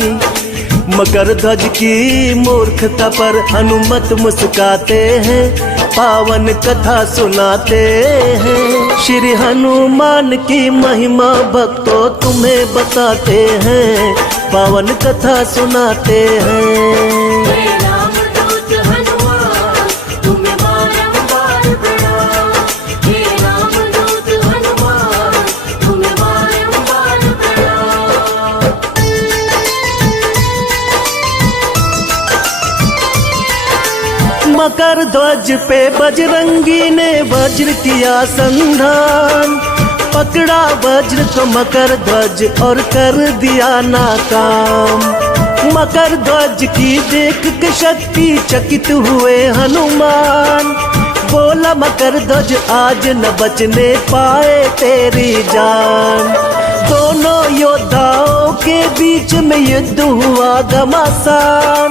मकर ध्वज की मूर्खता पर हनुमत मुस्काते हैं, पावन कथा सुनाते हैं। श्री हनुमान की महिमा भक्तों तुम्हें बताते हैं, पावन कथा सुनाते हैं। हे रामदूत हनुमान तुम्हें बारंबार प्रणाम। हे रामदूत हनुमान तुम्हें बारंबार प्रणाम। मकर ध्वज पे बजरंगी ने वज्र किया संधान, पकड़ा वज्र तो मकर ध्वज और कर दिया नाकाम। मकर ध्वज की देख के शक्ति चकित हुए हनुमान, बोला मकर ध्वज आज न बचने पाए तेरी जान। दोनों योद्धाओं के बीच में युद्ध हुआ घमासान,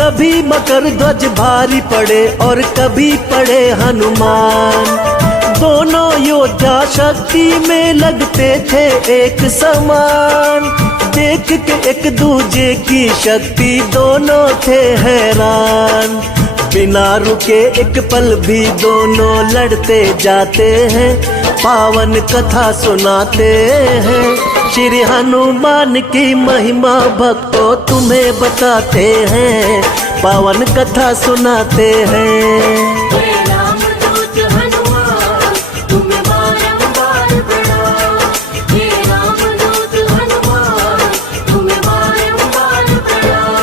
कभी मकर ध्वज भारी पड़े और कभी पड़े हनुमान। दोनों योद्धा शक्ति में लगते थे एक समान, देख के एक दूजे की शक्ति दोनों थे हैरान। बिना रुके एक पल भी दोनों लड़ते जाते हैं, पावन कथा सुनाते हैं। श्री हनुमान की महिमा भक्तों तुम्हें बताते हैं, पावन कथा सुनाते हैं। हे रामदूत हनुमान तुम्हें बारंबार प्रणाम। हे रामदूत हनुमान तुम्हें बारंबार प्रणाम।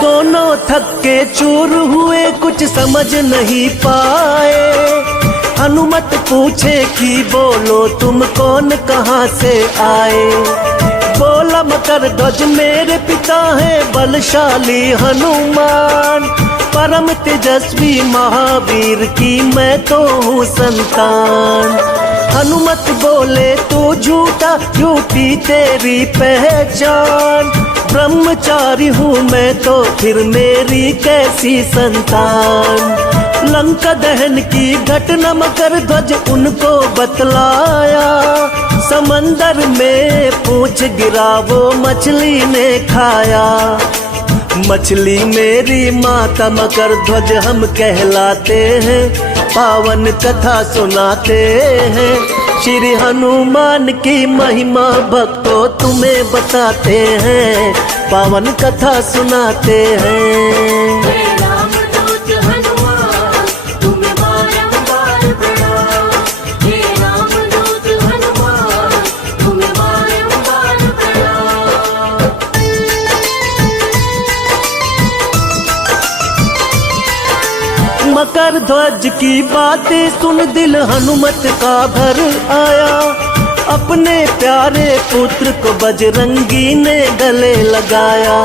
दोनों थक्के चूर हुए कुछ समझ नहीं पाए। हनुमत पूछे कि बोलो तुम कौन कहाँ से आए। बोला मकर ध्वज मेरे पिता है बलशाली हनुमान, परम तेजस्वी महावीर की मैं तो हूँ संतान। हनुमत बोले तू झूठा, झूठी तेरी पहचान। ब्रह्मचारी हूँ मैं तो फिर मेरी कैसी संतान। लंका दहन की घटना मकर ध्वज उनको बतलाया, समंदर में पूछ गिरा वो मछली ने खाया। मछली मेरी माता मकर ध्वज हम कहलाते हैं, पावन कथा सुनाते हैं। श्री हनुमान की महिमा भक्तों तुम्हें बताते हैं, पावन कथा सुनाते हैं। हे रामदूत हनुमान तुम्हें बारंबार प्रणाम। हे रामदूत हनुमान तुम्हें बारंबार प्रणाम। मकर ध्वज की बातें सुन दिल हनुमत का भर आया। अपने प्यारे पुत्र को बजरंगी ने गले लगाया।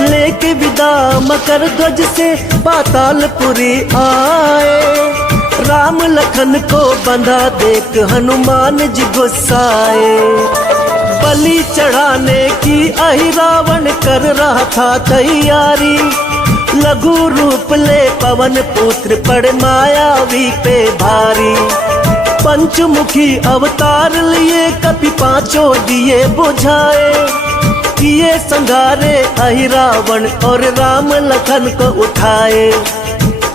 लेके विदा मकर ध्वज से पातालपुरी आए। राम लखन को बंधा देख हनुमान जी गुस्साए। बलि चढ़ाने की अहिरावण कर रहा था तैयारी। लघु रूप ले पवन पुत्र पड़ मायावी पे भारी। पंचमुखी अवतार लिए कपि पांचों दिए बुझाए। किए संघारे अहिरावण और राम लखन को उठाए।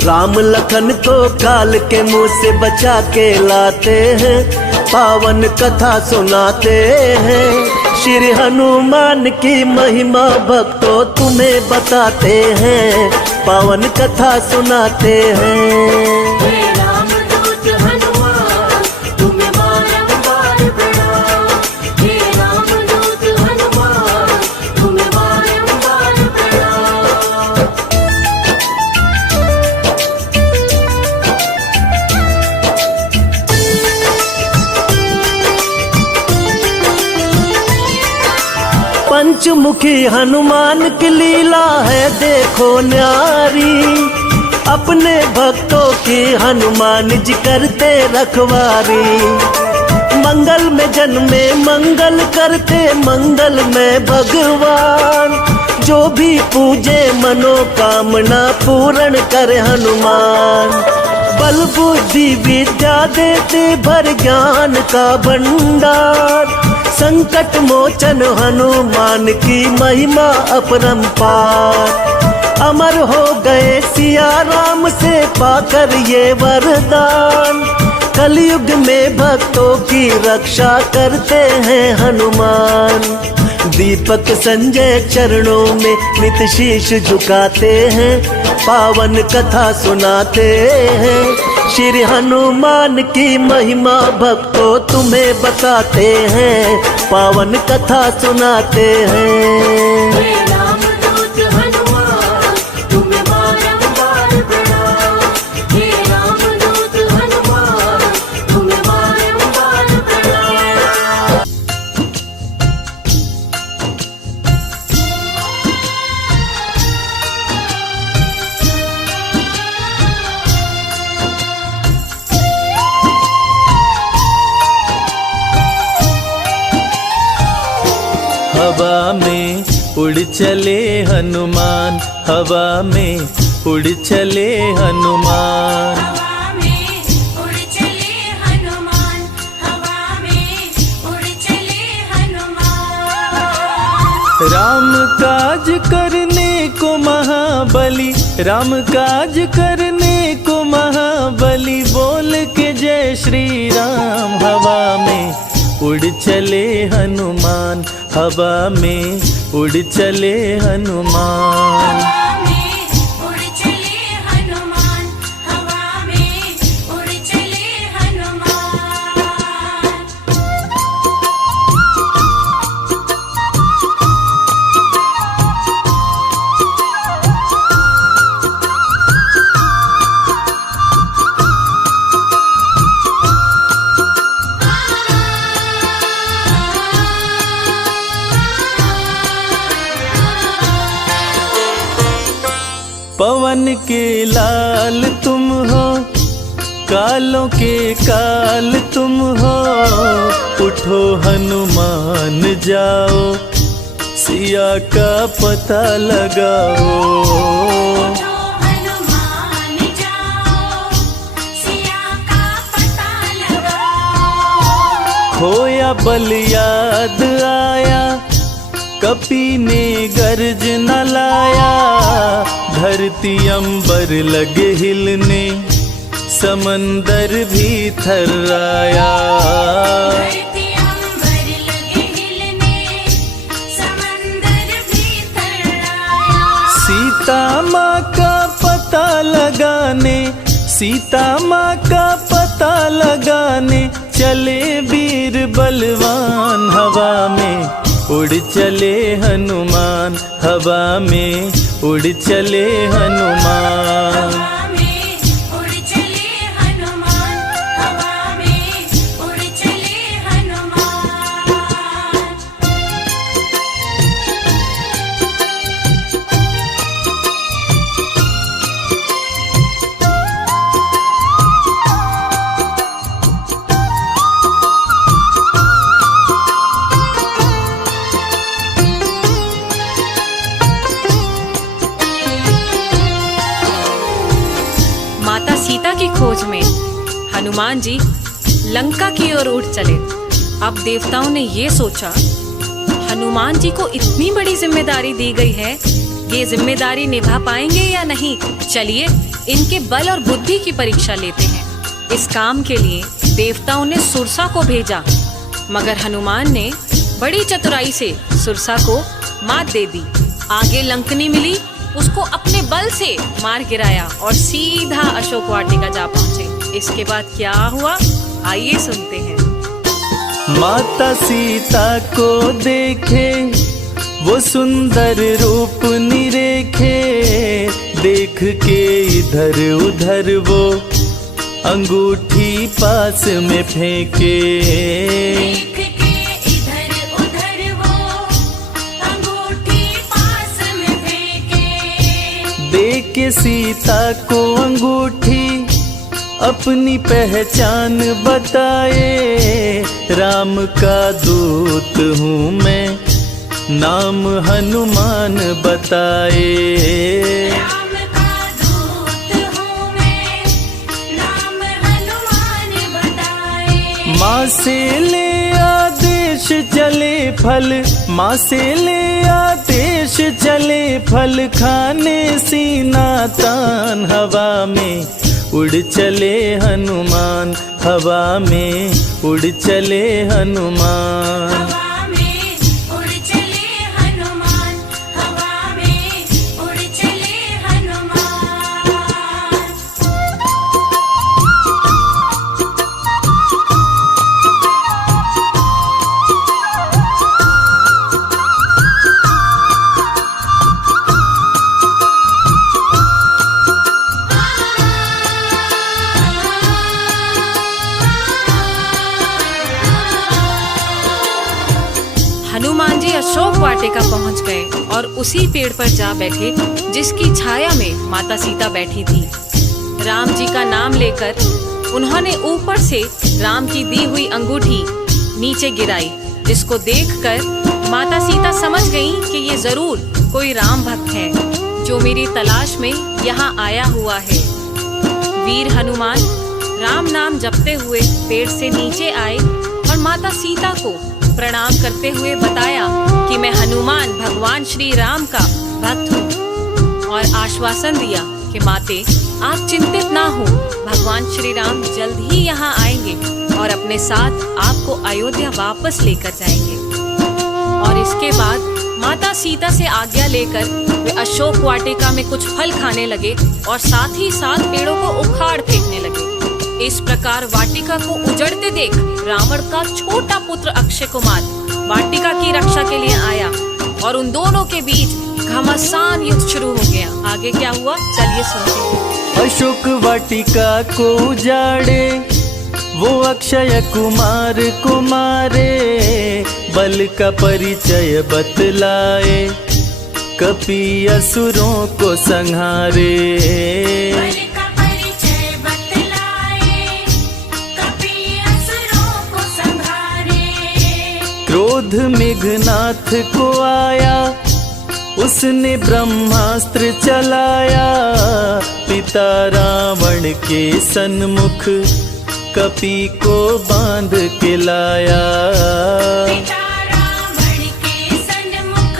राम लखन को काल के मुंह से बचा के लाते हैं, पावन कथा सुनाते हैं। श्री हनुमान की महिमा भक्तों तुम्हें बताते हैं, पावन कथा सुनाते हैं। हे रामदूत हनुमान तुम्हें बारंबार प्रणाम। हे रामदूत हनुमान तुम्हें बारंबार प्रणाम। पंचमुखी हनुमान की लीला है देखो न्यारी, अपने भक्तों की हनुमान जी करते रखवारी। मंगल में जन्मे मंगल करते मंगल में भगवान, जो भी पूजे मनोकामना पूर्ण करे हनुमान। बल बुद्धि विद्या देते भर ज्ञान का भंडार, संकट मोचन हनुमान की महिमा अपरंपार। अमर हो गए सिया राम से पाकर ये वरदान, कलयुग में भक्तों की रक्षा करते हैं हनुमान। दीपक संजय चरणों में नित शीश झुकाते हैं, पावन कथा सुनाते हैं। श्री हनुमान की महिमा भक्तों तुम्हें बताते हैं, पावन कथा सुनाते हैं। हे रामदूत हनुमान तुम्हें बारंबार प्रणाम। हे रामदूत हनुमान तुम्हें बारंबार प्रणाम। हवा में उड़ चले हनुमान, हवा में उड़ चले हनुमान। हवा में उड़ चले हनुमान। हवा में उड़ चले हनुमान। राम काज करने को महाबली, राम काज करने को महाबली, बोल के जय श्री राम। हवा में उड़ चले हनुमान, हवा में उड़ चले हनुमान। हवा में उड़ चले हनुमान। हवा में उड़ चले हनुमान। पवन के लाल तुम हो, कालों के काल तुम हो, उठो हनुमान जाओ, सिया का पता लगाओ। उठो हनुमान जाओ, सिया का पता लगाओ। खोया बल याद आया, कपी ने गर्ज न लाया, धरती अंबर लगे हिलने, समंदर भी थर्राया। धरती अंबर लगे हिलने, समंदर भी थर्राया। सीता माँ का पता लगाने, सीता माँ का पता लगाने, चले वीर बलवान। हवा में उड़ चले हनुमान, हवा में उड़ चले हनुमान। हवा में उड़ चले हनुमान। हवा में उड़ चले हनुमान। माता सीता की खोज में हनुमान जी लंका की ओर उठ चले। अब देवताओं ने ये सोचा, हनुमान जी को इतनी बड़ी जिम्मेदारी दी गई है, ये जिम्मेदारी निभा पाएंगे या नहीं। चलिए इनके बल और बुद्धि की परीक्षा लेते हैं। इस काम के लिए देवताओं ने सुरसा को भेजा, मगर हनुमान ने बड़ी चतुराई से सुरसा को मात दे दी। आगे लंकनी मिली, उसको अपने बल से मार गिराया और सीधा अशोक वाटिका जा पहुंचे। इसके बाद क्या हुआ, आइए सुनते हैं। माता सीता को देखे वो सुंदर रूप निरेखे, देख के इधर उधर वो अंगूठी पास में फेंके। देख के इधर उधर वो अंगूठी पास में फेंके। देख के सीता को अंगूठी अपनी पहचान बताए, राम का दूत हूँ मैं, नाम हनुमान बताए। राम का दूत हूँ मैं, नाम हनुमान बताए। माँ से ले आदेश चले फल, माँ से ले आदेश चले फल, खाने सीना तान, हवा में उड़ चले हनुमान, हवा में उड़ चले हनुमान। हवा में उड़ चले हनुमान, हवा में उड़ चले हनुमान। हनुमान जी अशोक वाटिका पहुंच गए और उसी पेड़ पर जा बैठे जिसकी छाया में माता सीता बैठी थी। राम जी का नाम लेकर उन्होंने ऊपर से राम की दी हुई अंगूठी नीचे गिराई, जिसको देखकर माता सीता समझ गईं कि ये जरूर कोई राम भक्त है जो मेरी तलाश में यहाँ आया हुआ है। वीर हनुमान राम नाम जपते हुए पेड़ से नीचे आए और माता सीता को प्रणाम करते हुए बताया कि मैं हनुमान भगवान श्री राम का भक्त हूँ, और आश्वासन दिया कि माते आप चिंतित ना हो, भगवान श्री राम जल्द ही यहाँ आएंगे और अपने साथ आपको अयोध्या वापस लेकर जाएंगे। और इसके बाद माता सीता से आज्ञा लेकर वे अशोक वाटिका में कुछ फल खाने लगे और साथ ही साथ पेड़ों को उखाड़ फेंकने लगे। इस प्रकार वाटिका को उजड़ते देख रावण का छोटा पुत्र अक्षय कुमार वाटिका की रक्षा के लिए आया और उन दोनों के बीच घमासान युद्ध शुरू हो गया। आगे क्या हुआ, चलिए सुनते हैं। अशोक वाटिका को उजाड़े वो अक्षय कुमार को मारे, बल का परिचय बतलाए, कपि असुरों को संहारे। बल का परिचय बतलाए, कपि असुरों को संहारे। क्रोध मेघनाथ को आया, उसने ब्रह्मास्त्र चलाया, पिता रावण के सन्मुख कपि को बांध के लाया। पिता रावण के सन्मुख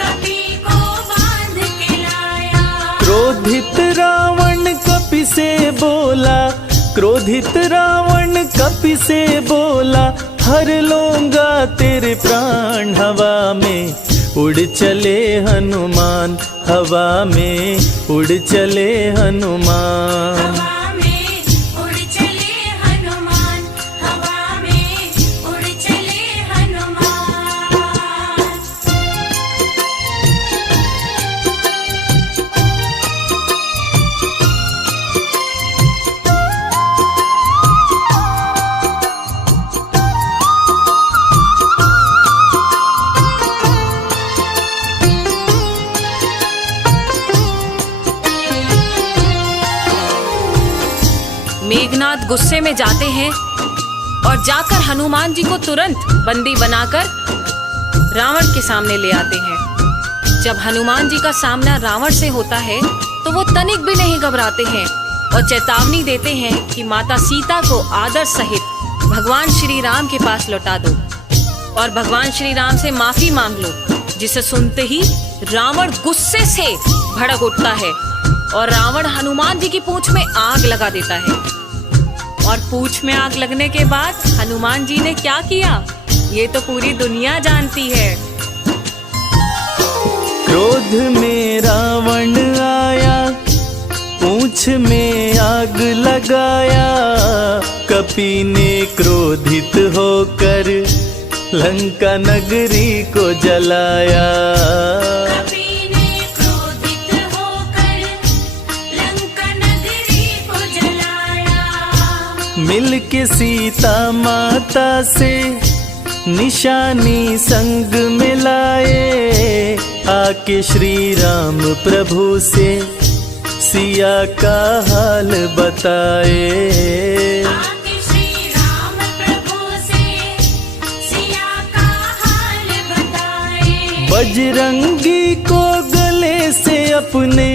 कपि को बांध के लाया। क्रोधित रावण कपि से बोला, क्रोधित रावण कपि से बोला, हर लूंगा तेरे प्राण। हवा में उड़ चले हनुमान, हवा में उड़ चले हनुमान। हवा में उड़ चले हनुमान, हवा में उड़ चले हनुमान। मेघनाथ गुस्से में जाते हैं और जाकर हनुमान जी को तुरंत बंदी बनाकर रावण के सामने ले आते हैं। जब हनुमान जी का सामना रावण से होता है तो वो तनिक भी नहीं घबराते हैं और चेतावनी देते हैं कि माता सीता को आदर सहित भगवान श्री राम के पास लौटा दो और भगवान श्री राम से माफी मांग लो। जिसे सुनते ही रावण गुस्से से भड़क उठता है और रावण हनुमान जी की पूंछ में आग लगा देता है। और पूंछ में आग लगने के बाद हनुमान जी ने क्या किया, ये तो पूरी दुनिया जानती है। क्रोध में रावण आया, पूंछ में आग लगाया, कपि ने क्रोधित होकर लंका नगरी को जलाया। कपि ने क्रोधित होकर लंका नगरी को जलाया। मिलके सीता माता से निशानी संग में लाए, आके श्री राम प्रभु से सिया का हाल बताए। आके श्री राम प्रभु से सिया का हाल बताए। बजरंगी को गले से अपने,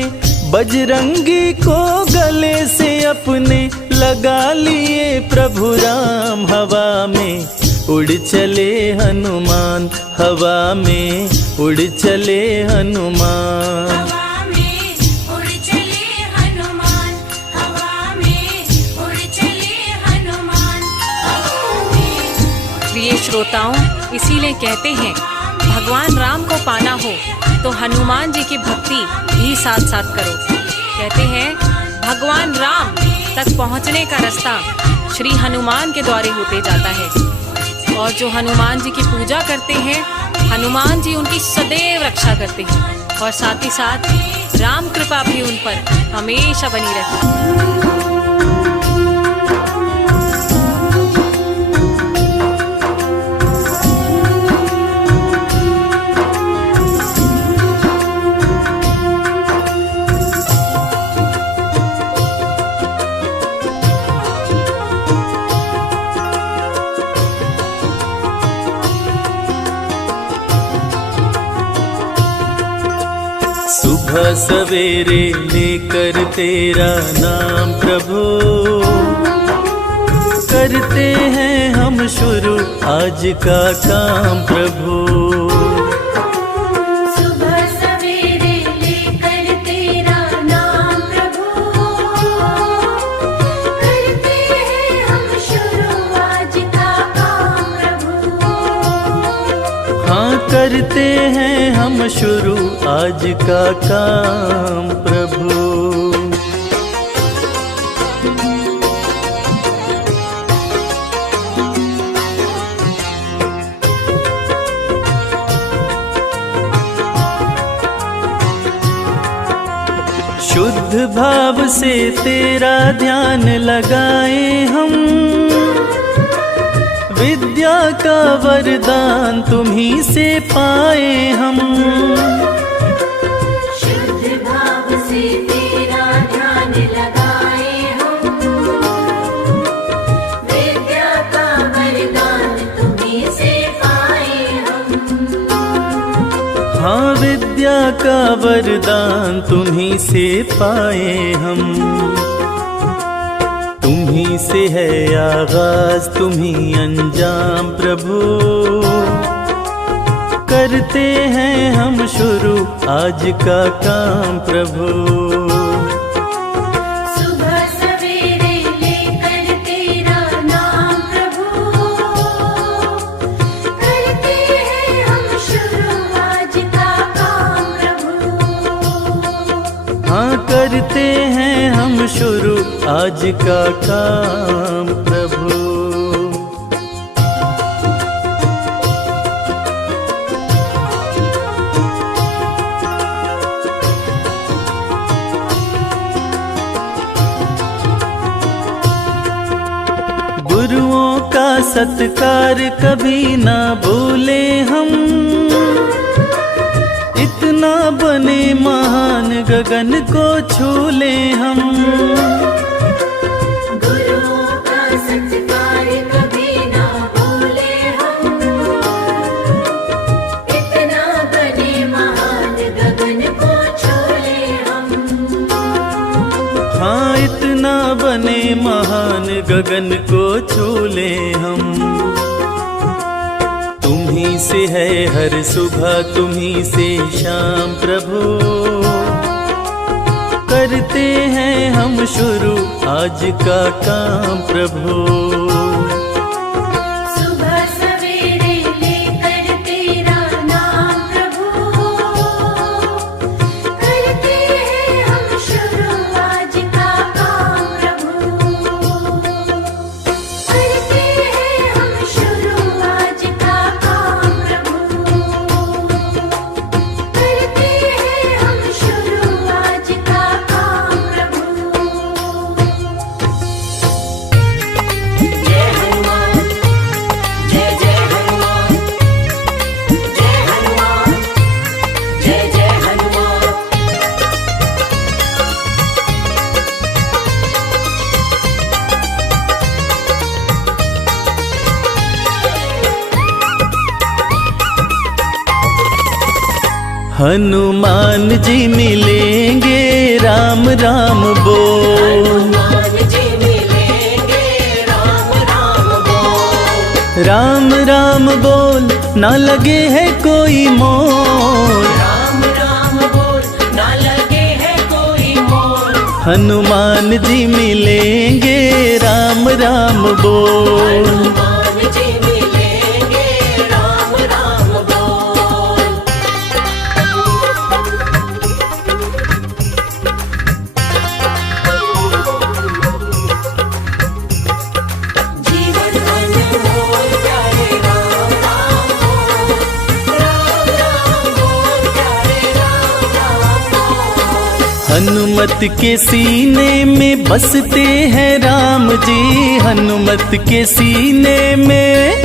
बजरंगी को गले से अपने लगा लिए प्रभु राम। हवा में उड़ चले हनुमान, हवा में उड़ चले हनुमान। हवा में उड़ चले हनुमान, हवा में उड़ चले हनुमान, हवा में। प्रिय श्रोताओं, इसीलिए कहते हैं भगवान राम को पाना हो तो हनुमान जी की भक्ति भी साथ साथ करो। कहते हैं भगवान राम तक पहुंचने का रास्ता श्री हनुमान के द्वारे होते जाता है। और जो हनुमान जी की पूजा करते हैं, हनुमान जी उनकी सदैव रक्षा करते हैं और साथ ही साथ राम कृपा भी उन पर हमेशा बनी रहती है। सुबह सवेरे लेकर तेरा नाम प्रभु, करते हैं हम शुरू आज का काम प्रभु। सुबह सवेरे लेकर तेरा नाम प्रभु, करते हैं हम शुरू आज का काम प्रभु। हाँ, करते हैं हम शुरू आज का काम प्रभु। शुद्ध भाव से तेरा ध्यान लगाए हम, विद्या का वरदान तुम्ही से पाए हम। शुद्ध भाव से तेरा ध्यान लगाए हम, विद्या का वरदान तुम्हीं से पाए हम। हाँ, विद्या का वरदान तुम्ही से पाए हम। तुम्ही से है आगाज, तुम्ही अंजाम प्रभु, करते हैं हम शुरू आज का काम प्रभु। सुबह सवेरे लेकर तेरा नाम प्रभु, करते हैं हम शुरू आज का काम प्रभु। हाँ, करते हैं हम शुरू आज का काम प्रभु। गुरुओं का सत्कार कभी ना भूले हम, इतना बने महान गगन को छू ले हम। गुरुओं का सत्कार कभी ना भूले हम, इतना बने महान गगन को छू ले हम। हाँ, इतना बने महान गगन को छू ले हम। तुम्ही से है हर सुबह, तुम्ही से शाम प्रभु, करते हैं हम शुरू आज का काम प्रभु। सुबह सवेरे लेकर तेरा नाम प्रभु, हनुमान जी मिलेंगे राम राम बोल। हनुमान जी मिलेंगे राम राम बोल। राम राम बोल ना लगे है कोई मोल। राम राम बोल ना लगे है कोई मोल। हनुमान जी मिलेंगे राम राम बोल। हनुमान जी मिलेंगे राम राम बोल। जीवन अनमोल प्यारे राम राम बोल। राम राम बोल प्यारे राम राम बोल। हनुमत के सीने में बसते हैं राम जी। हनुमत के सीने में,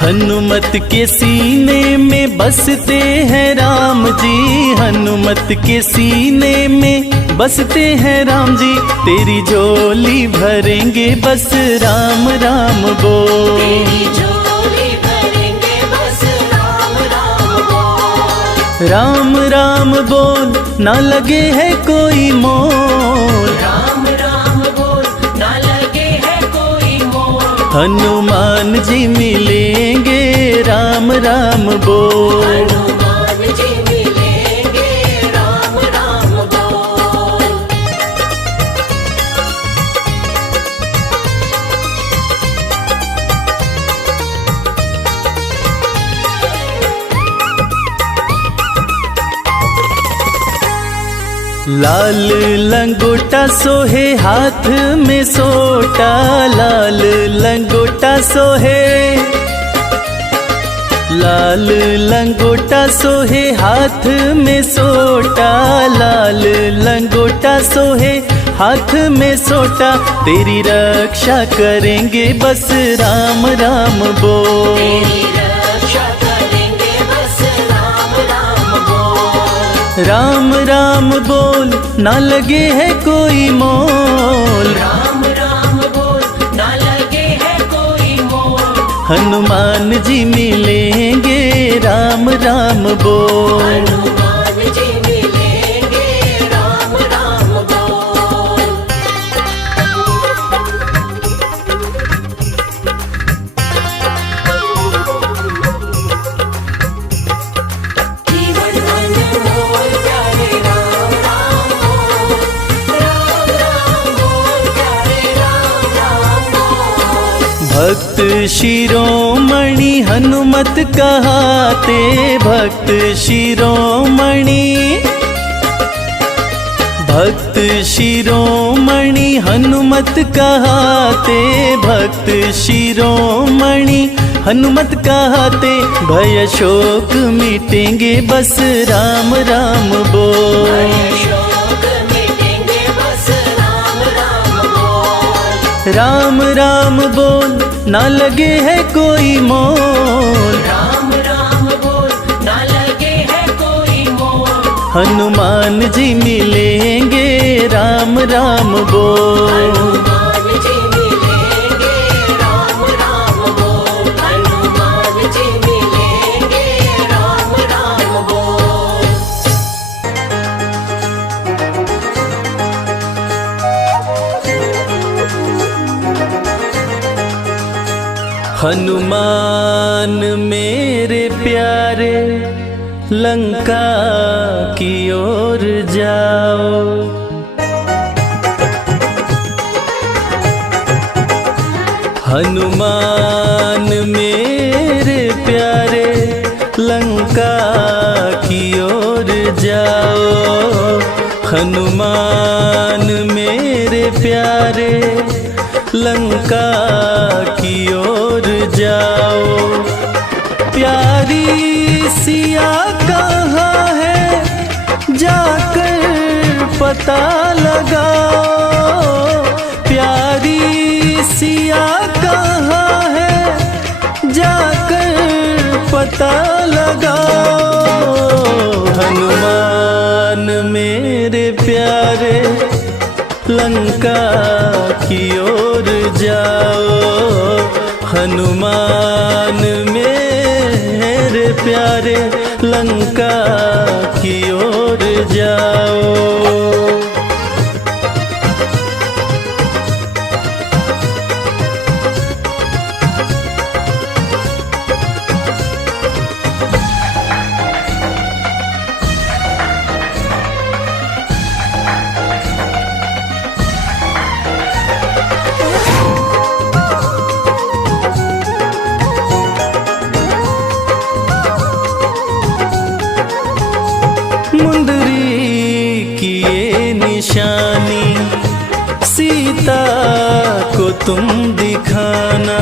हनुमत के सीने में बसते हैं राम जी। हनुमत के सीने में बसते हैं राम जी। तेरी झोली भरेंगे बस राम राम बोल। तेरी झोली भरेंगे बस राम राम बोल। राम राम बोल ना लगे है कोई मोल। राम राम बोल ना लगे है कोई मोल। हनुमान जी मिलेंगे राम राम बोल। हनुमान जी मिलेंगे राम राम बोल। लाल लंगोटा सोहे हाथ में सोटा। लाल लंगोटा सोहे, लाल लंगोटा सोहे हाथ में सोटा। लाल लंगोटा सोहे हाथ में सोटा। तेरी रक्षा करेंगे बस राम राम बोल। तेरी रक्षा करेंगे बस राम राम बोल। राम राम बोल ना लगे है कोई मोल। राम राम बोल ना लगे है कोई मोल। हनुमान जी मिलेंगे राम राम बोल। हनुमान जी मिलेंगे राम राम बोल। जीवन अनमोल प्यारे राम राम बोल। राम राम बोल प्यारे राम राम बोल। भक्त शिरोमणि हनुमत कहाते। भक्त शिरोमणि, भक्त शिरोमणि हनुमत कहाते। भक्त शिरोमणि हनुमत कहाते। भय शोक मिटेंगे बस राम राम बोल। शोक मिटेंगे बस राम राम बोल। राम राम बोल ना लगे है कोई मोल। राम राम बोल ना लगे है कोई मोल। हनुमान जी मिलेंगे राम राम बोल। हनुमान जी मिलेंगे राम राम बोल। हनुमान जी मिलेंगे राम राम बोल। हनुमान मेरे प्यारे लंका की ओर जाओ। हनुमान मेरे प्यारे लंका की ओर जाओ। हनुमान मेरे प्यारे लंका की ओर जाओ। प्यारी सिया कहाँ है जाकर पता लगाओ। प्यारी सिया कहाँ है जाकर पता लगाओ। हनुमान मेरे प्यारे लंका की ओर जाओ। हनुमान मेरे मेरे प्यारे लंका की ओर जाओ। मुंदरी की ये निशानी सीता को तुम दिखाना।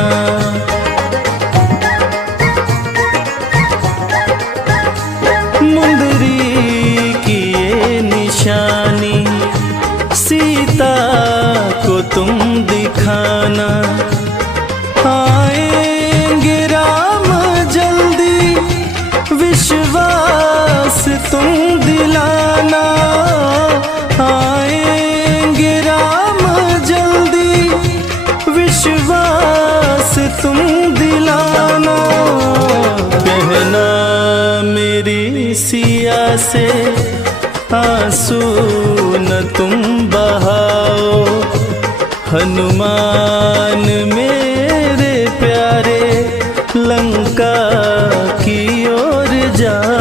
मुंदरी की ये निशानी सीता को तुम दिखाना। आएंगे राम जल्दी विश्वास तुम दिलाना। आएंगे राम जल्दी विश्वास तुम दिलाना। कहना मेरी सिया से आंसू न तुम बहाओ। हनुमान मेरे प्यारे लंका की ओर जाओ।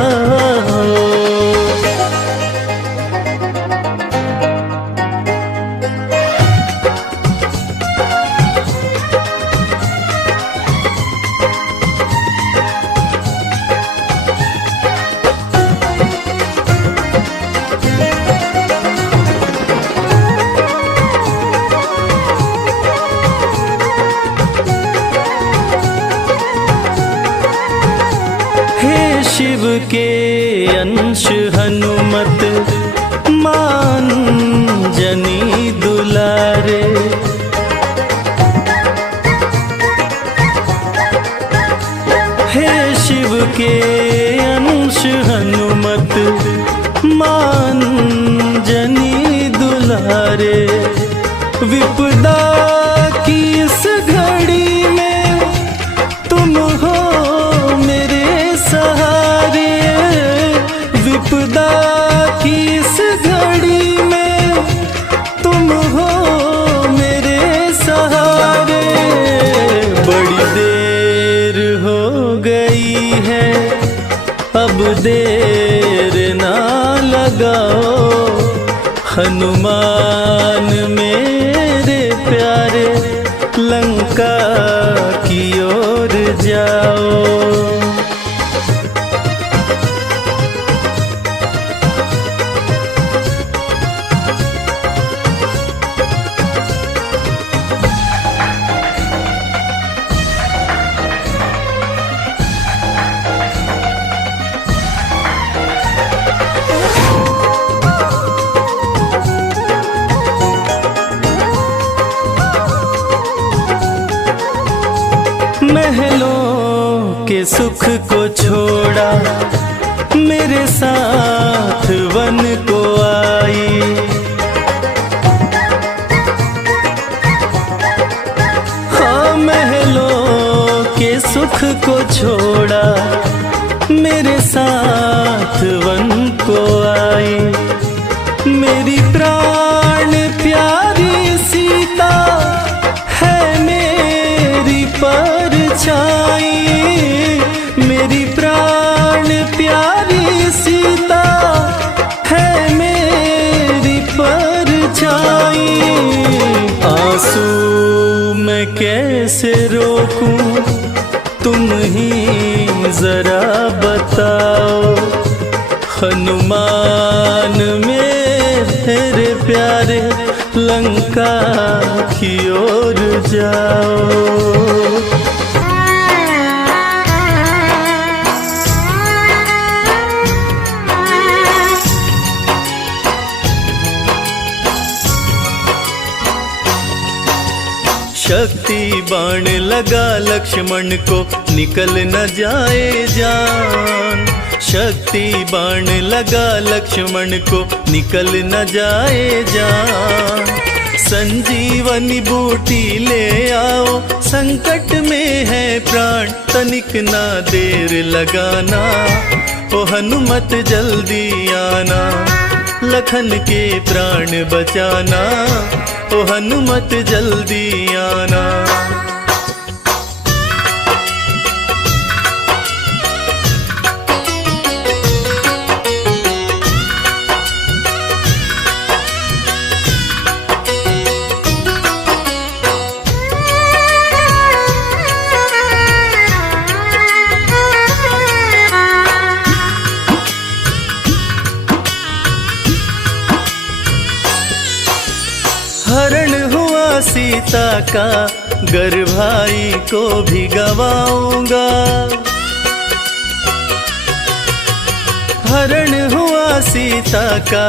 शिव के अंश हनुमत मान जनी दुलारे। हे शिव के अंश हनुमत मान जनी दुलारे। विपदा की इस घड़ी में तुम हो मेरे सहारे। विपदा की इस घड़ी में तुम हो मेरे सहारे। बड़ी देर हो गई है अब देर ना लगाओ। हनुमान मेरे प्यारे लंका की ओर जाओ। महलों के सुख को छोड़ा मेरे साथ वन को आई। हाँ महलों के सुख को छोड़ा मेरे साथ वन को आई। मेरी प्राण प्यारी सीता है मेरी परछाई। मेरी प्राण प्यारी सीता है मेरी परछाई। आंसू मैं कैसे रोकूं तुम ही जरा बताओ। हनुमान मेरे प्यारे लंका की ओर जाओ। शक्ति बाण लगा लक्ष्मण को निकल न जाए जान। शक्ति बाण लगा लक्ष्मण को निकल न जाए जान। संजीवनी बूटी ले आओ, संकट में है प्राण तनिक ना देर लगाना। ओ हनुमत जल्दी आना, लखन के प्राण बचाना। ओ हनुमत जल्दी आना। हरण हुआ सीता का, गर भाई को भी गवाऊंगा। हरण हुआ सीता का,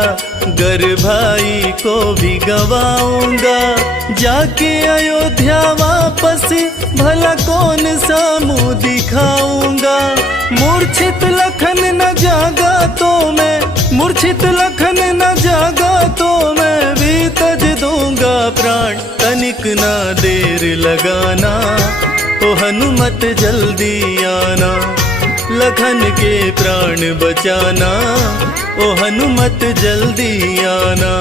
गर भाई को भी गवाऊंगा। जाके अयोध्या वापस भला कौन सा मुंह दिखाऊंगा। मूर्छित लखन न जागा तो मैं, मूर्छित लखन न जागा तो मैं भी तज दूंगा प्राण तनिक ना देर लगाना। ओ हनुमत जल्दी आना, लखन के प्राण बचाना। ओ हनुमत जल्दी आना।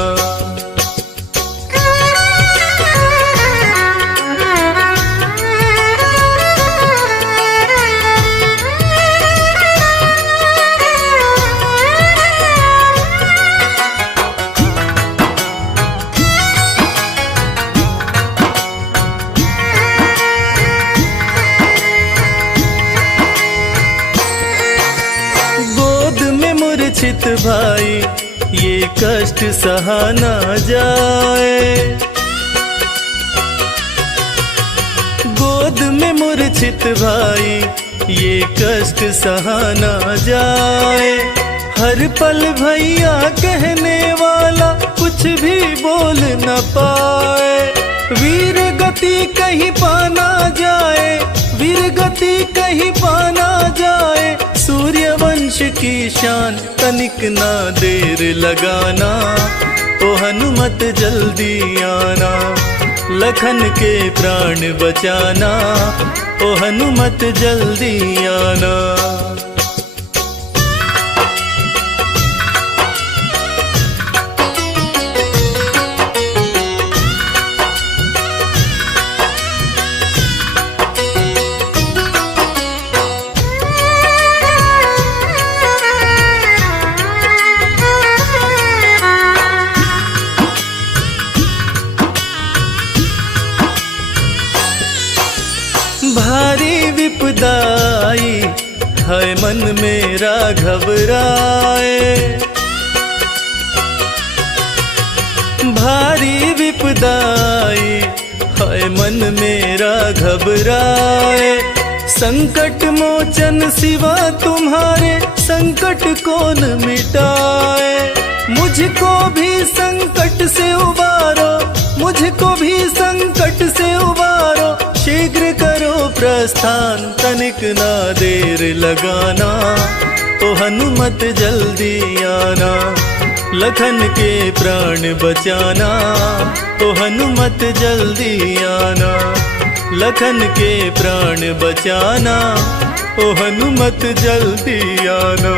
मूर्छित भाई ये कष्ट सहा ना जाए। गोद में मूर्छित भाई ये कष्ट सहा ना जाए। हर पल भैया कहने वाला कुछ भी बोल न पाए। वीर गति कहीं पाना जाए, वीर गति कहीं पाना जाए। सूर्य वंश की शान तनिक ना देर लगाना। ओ हनुमत जल्दी आना, लखन के प्राण बचाना। ओ हनुमत जल्दी आना। भारी विपदाई है मन मेरा घबराए। भारी विपदाई है मन मेरा घबराए। संकट मोचन सिवा तुम्हारे संकट कौन मिटाए। मुझको भी संकट से उबारो, मुझको भी संकट से उबारो। शीघ्र करो प्रस्थान तनिक ना देर लगाना। ओ हनुमत जल्दी आना, लखन के प्राण बचाना। ओ हनुमत जल्दी आना, लखन के प्राण बचाना। ओ हनुमत जल्दी आना।